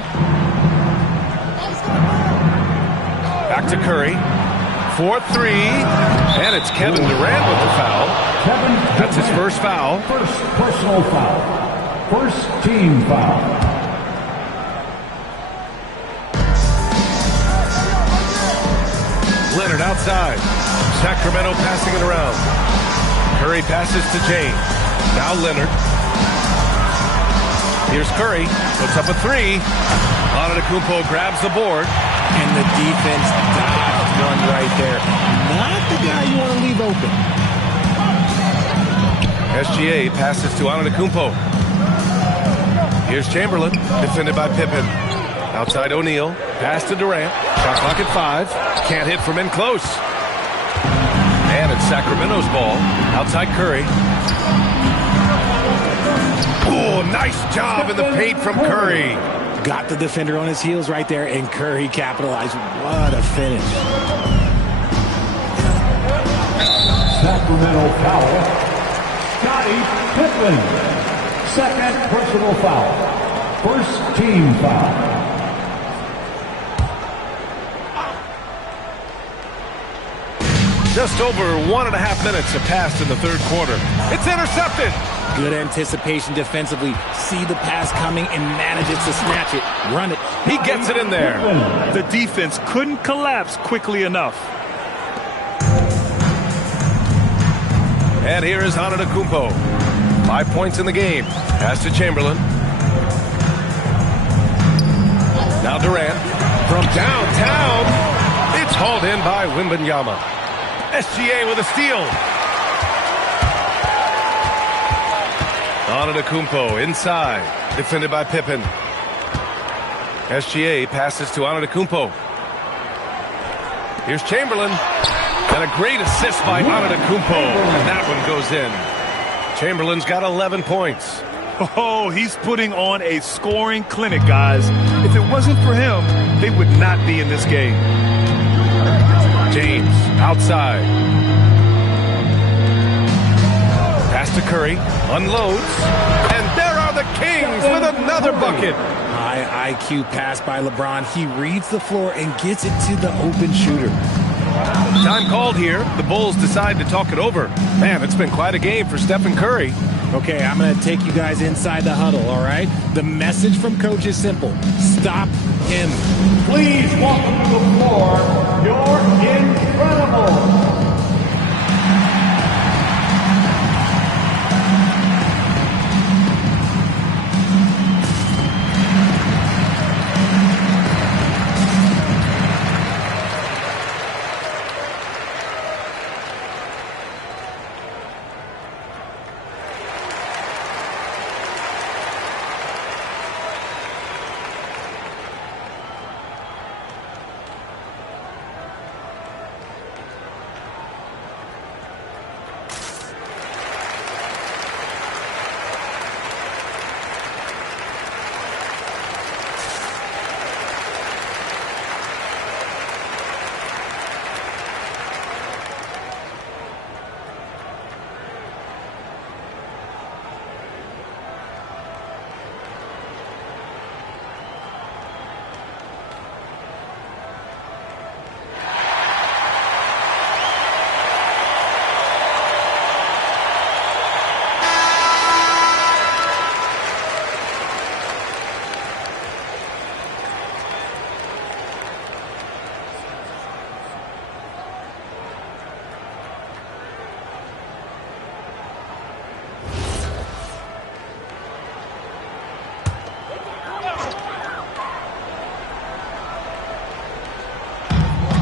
Back to Curry. 4-3, and it's Kevin Durant with the foul. That's his first foul. First personal foul. First team foul. Leonard outside. Sacramento passing it around. Curry passes to James. Now Leonard. Here's Curry. Puts up a three. Antetokounmpo grabs the board. And the defense dodged one right there. Not the guy you want to leave open. SGA passes to Antetokounmpo. Here's Chamberlain, defended by Pippen. Outside O'Neal, pass to Durant. Shot clock at 5. Can't hit from in close. And it's Sacramento's ball. Outside Curry. Oh, nice job in the paint from Curry. Got the defender on his heels right there, and Curry capitalized. What a finish. Sacramento foul. Scottie Pippen. Second personal foul. First team foul. Just over 1.5 minutes have passed in the third quarter. It's intercepted. Good anticipation defensively. See the pass coming and manages to snatch it. Run it. He gets it in there. The defense couldn't collapse quickly enough. And here is Antetokounmpo. 5 points in the game. Pass to Chamberlain. Now Durant. From downtown. It's hauled in by Wembanyama. SGA with a steal. Antetokounmpo inside. Defended by Pippen. SGA passes to Antetokounmpo. Here's Chamberlain. And a great assist by Antetokounmpo. And that one goes in. Chamberlain's got 11 points. Oh, he's putting on a scoring clinic, guys. If it wasn't for him, they would not be in this game. James outside. Pass to Curry. Unloads. And there are the Kings with another bucket. High IQ pass by LeBron. He reads the floor and gets it to the open shooter. Time called here. The Bulls decide to talk it over. Man, it's been quite a game for Stephen Curry. Okay, I'm going to take you guys inside the huddle, all right? The message from Coach is simple. Stop him. Please welcome to the floor, your incredible.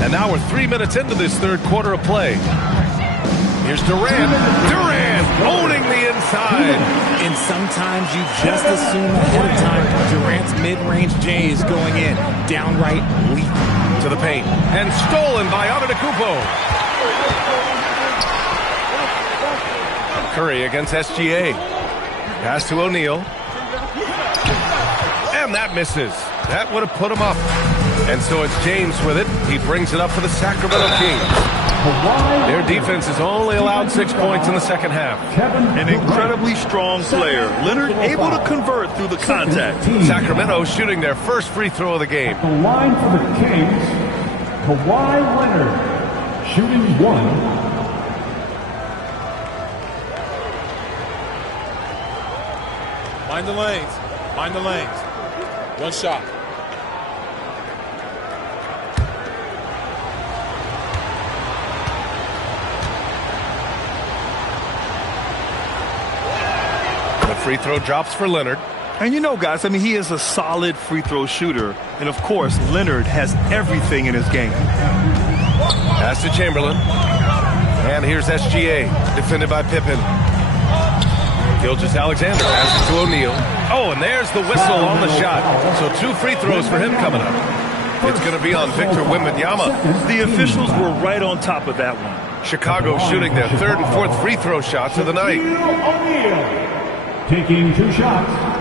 And now we're 3 minutes into this third quarter of play. Here's Durant. Durant owning the inside. And sometimes you just assume ahead of time Durant's mid-range J is going in. Downright weak. To the paint. And stolen by Antetokounmpo. Curry against SGA. Pass to O'Neal. And that misses. That would have put him up. And so it's James with it. He brings it up for the Sacramento Kings. Their defense has only allowed 6 points in the second half. An incredibly strong player. Leonard able to convert through the contact. Sacramento shooting their first free throw of the game. The line for the Kings, Kawhi Leonard, shooting one. Mind the lanes. Mind the lanes. One shot. The free throw drops for Leonard. And you know, guys, I mean, he is a solid free throw shooter. And, of course, Leonard has everything in his game. Pass to Chamberlain. And here's SGA, defended by Pippen. Gilgeous-Alexander passes to O'Neal. Oh, and there's the whistle on the shot. So 2 free throws for him coming up. It's going to be on Victor Wembanyama. The officials were right on top of that one. Chicago shooting their 3rd and 4th free throw shots of the night. O'Neal taking 2 shots.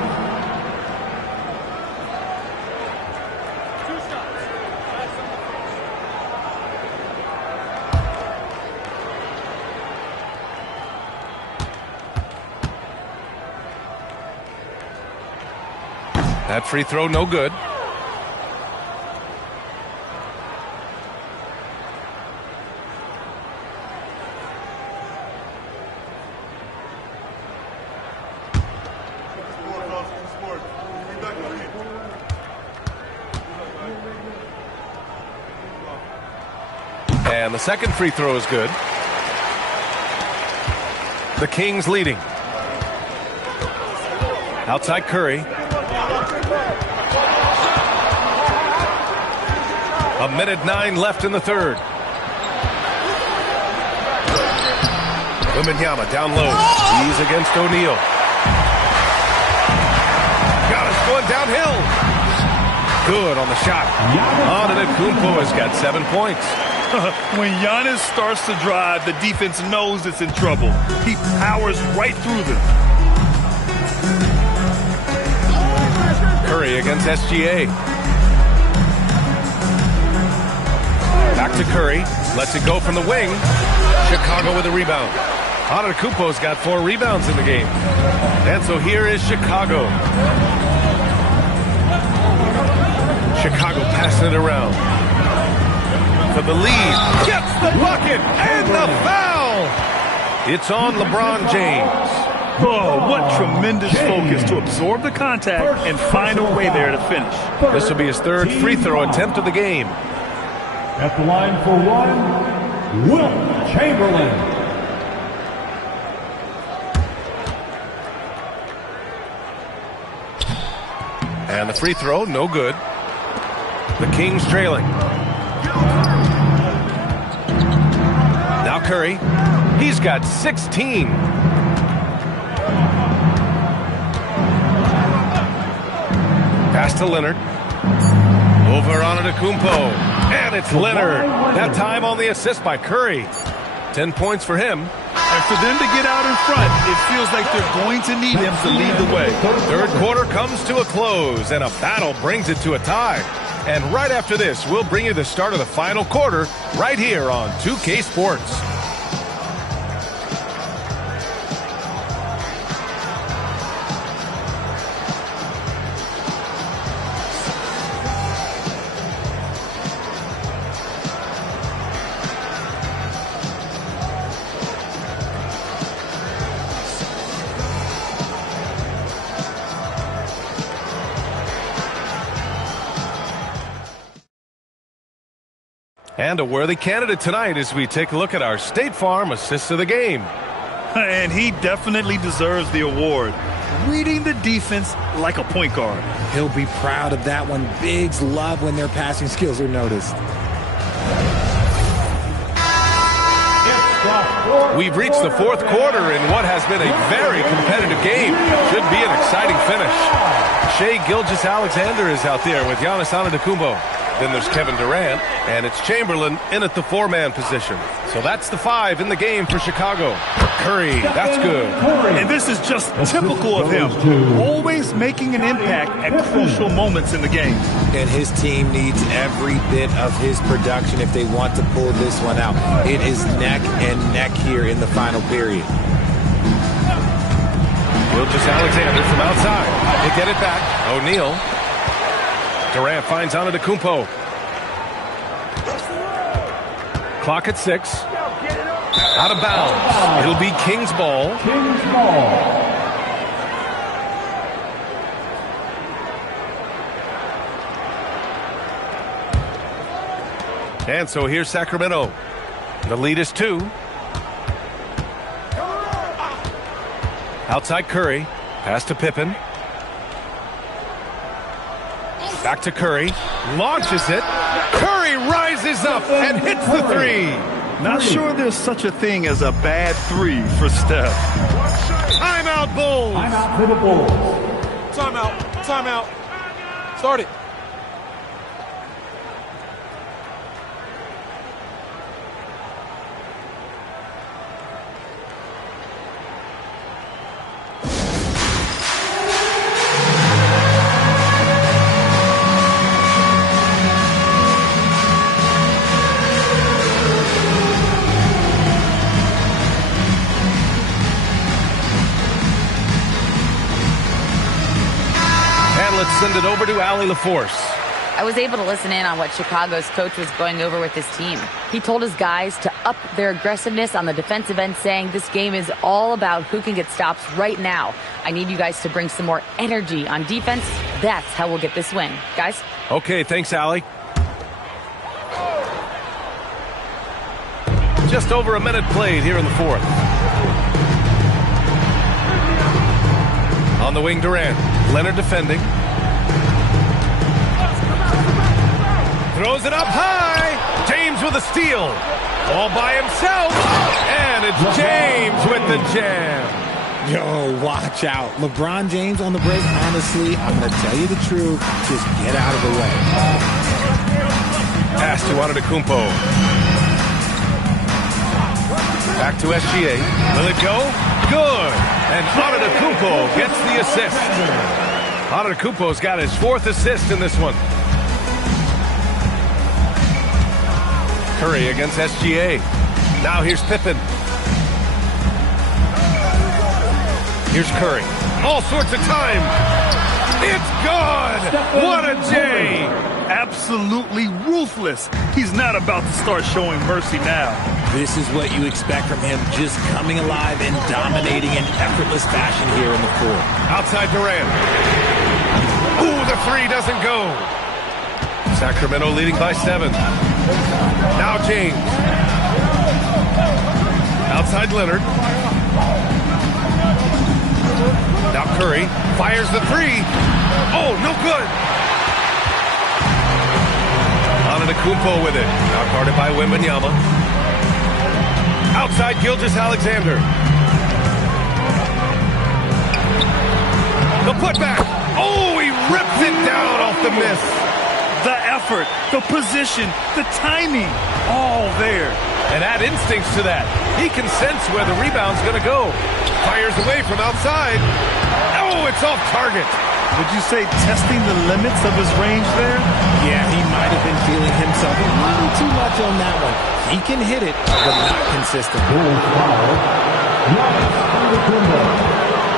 That free throw no good. And the second free throw is good. The Kings leading. Outside Curry. A minute 9 left in the third. Wembanyama down low. He's against O'Neal. Giannis going downhill. Good on the shot. Antetokounmpo has got 7 points. When Giannis starts to drive, the defense knows it's in trouble. He powers right through them. Curry against SGA. Back to Curry. Lets it go from the wing. Chicago with a rebound. Antetokounmpo's got 4 rebounds in the game. And so here is Chicago. Chicago passing it around. For the lead. Gets the bucket and the foul. It's on LeBron James. Oh, what tremendous focus to absorb the contact and find a way there to finish. This will be his third free throw attempt of the game. At the line for one, Wilt Chamberlain. And the free throw, no good. The Kings trailing. Now Curry. He's got 16. Pass to Leonard. Over on Antetokounmpo. And it's Leonard. That time on the assist by Curry. 10 points for him. And for them to get out in front, it feels like they're going to need him to lead the way. Third quarter comes to a close, and a battle brings it to a tie. And right after this, we'll bring you the start of the final quarter right here on 2K Sports. And a worthy candidate tonight as we take a look at our State Farm Assist of the Game. And he definitely deserves the award. Reading the defense like a point guard. He'll be proud of that one. Bigs love when their passing skills are noticed. We've reached the fourth quarter in what has been a very competitive game. Should be an exciting finish. Shai Gilgeous-Alexander is out there with Giannis Antetokounmpo. Then there's Kevin Durant, and it's Chamberlain in at the 4-man position. So that's the 5 in the game for Chicago. Curry, that's good. And this is just typical of him. Always making an impact at crucial moments in the game. And his team needs every bit of his production if they want to pull this one out. It is neck and neck here in the final period. Gilgeous-Alexander from outside. They get it back. O'Neal. Durant finds Antetokounmpo. Clock at 6. Out of bounds. It'll be Kings ball. Kings ball. And so here's Sacramento. The lead is 2. Outside Curry. Pass to Pippen. Back to Curry. Launches it. Curry rises up and hits the 3. Not sure there's such a thing as a bad 3 for Steph. Timeout, Bulls. Timeout for the Bulls. Timeout. Timeout. Start it. Let's send it over to Allie LaForce. I was able to listen in on what Chicago's coach was going over with his team. He told his guys to up their aggressiveness on the defensive end, saying this game is all about who can get stops right now. I need you guys to bring some more energy on defense. That's how we'll get this win. Guys? Okay, thanks, Allie. Just over a minute played here in the fourth. On the wing, Durant. Leonard defending. Throws it up high. James with a steal. All by himself. And it's James with the jam. Yo, watch out. LeBron James on the break, honestly, I'm going to tell you the truth. Just get out of the way. Pass to Antetokounmpo. Back to SGA. Will it go? Good. And Antetokounmpo gets the assist. Antetokounmpo's got his 4th assist in this one. Curry against SGA. Now here's Pippen. Here's Curry. All sorts of time. It's good. What a J. Absolutely ruthless. He's not about to start showing mercy now. This is what you expect from him, just coming alive and dominating in effortless fashion here in the fourth. Outside Durant. Ooh, the 3 doesn't go. Sacramento leading by 7. Now James. Outside Leonard. Now Curry fires the 3. Oh, no good. Antetokounmpo with it. Now guarded by Wembanyama. Outside Gilgeous-Alexander. The putback. Oh, he rips it down off the miss. The effort, the position, the timing, all there. And add instincts to that. He can sense where the rebound's going to go. Fires away from outside. Oh, it's off target. Would you say testing the limits of his range there? Yeah, he might have been feeling himself a little too much on that one. He can hit it, but not consistent.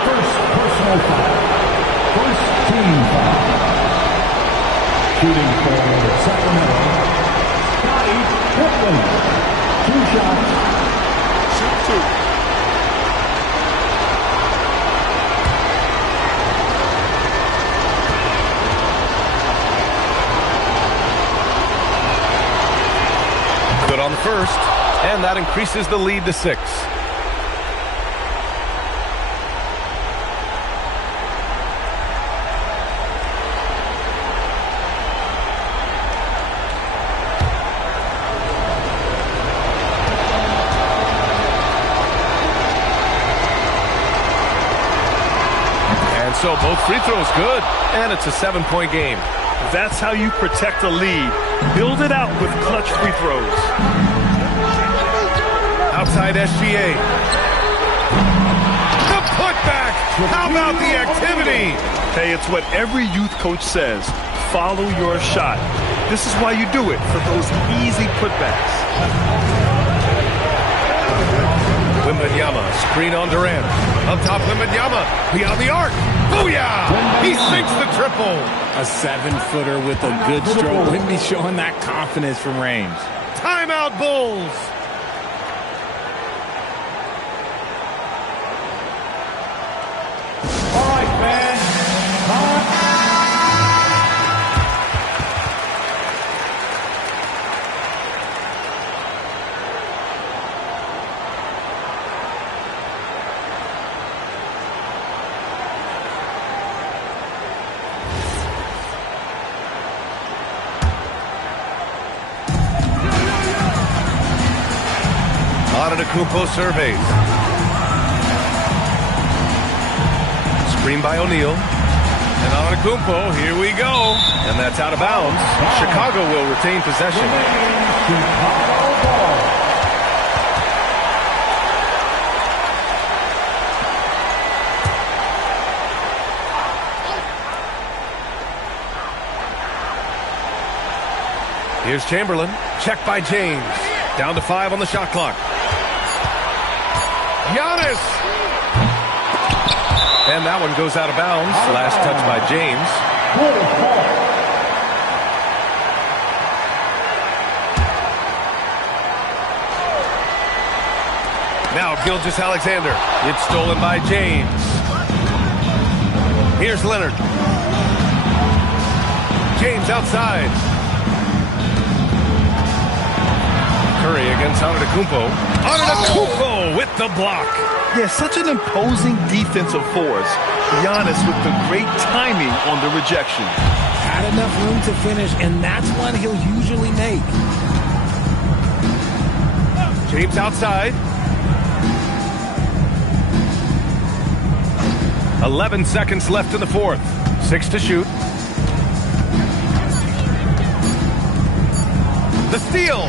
First personal foul. First team foul. Shooting for Sacramento. Scottie Pippen. 2 shots. Shoot 2. Good on the first, and that increases the lead to 6. And so both free throws good, and it's a 7-point game. That's how you protect a lead. Build it out with clutch free throws. Outside SGA. The putback. How about the activity? Hey, it's what every youth coach says. Follow your shot. This is why you do it, for those easy putbacks. Wembanyama, screen on Durant. Up top, Wembanyama, beyond the arc. Booyah! He sinks the triple. A 7-footer with a good stroke. Wemby showing that confidence from range. Timeout, Bulls. All right, man. Antetokounmpo surveys. Screen by O'Neal. And Antetokounmpo, here we go. And that's out of bounds. Chicago will retain possession. Here's Chamberlain. Checked by James. Down to 5 on the shot clock. Giannis! And that one goes out of bounds. Last touch by James. now, Gilgeous-Alexander. It's stolen by James. Here's Leonard. James outside. Curry against Antetokounmpo. Antetokounmpo with the block. Yeah, such an imposing defensive force. Giannis with the great timing on the rejection. Had enough room to finish, and that's one he'll usually make. James outside. 11 seconds left in the fourth. 6 to shoot. The steal.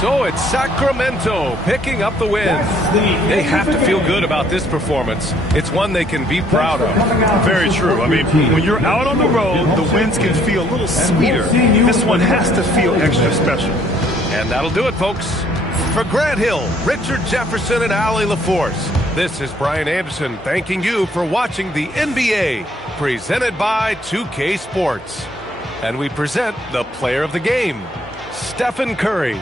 So it's Sacramento picking up the win. They have to feel good about this performance. It's one they can be proud of. Very true. I mean, when you're out on the road, the wins can feel a little sweeter. This one has to feel extra special. And that'll do it, folks. For Grant Hill, Richard Jefferson, and Allie LaForce, this is Brian Anderson thanking you for watching the NBA, presented by 2K Sports. And we present the player of the game, Stephen Curry.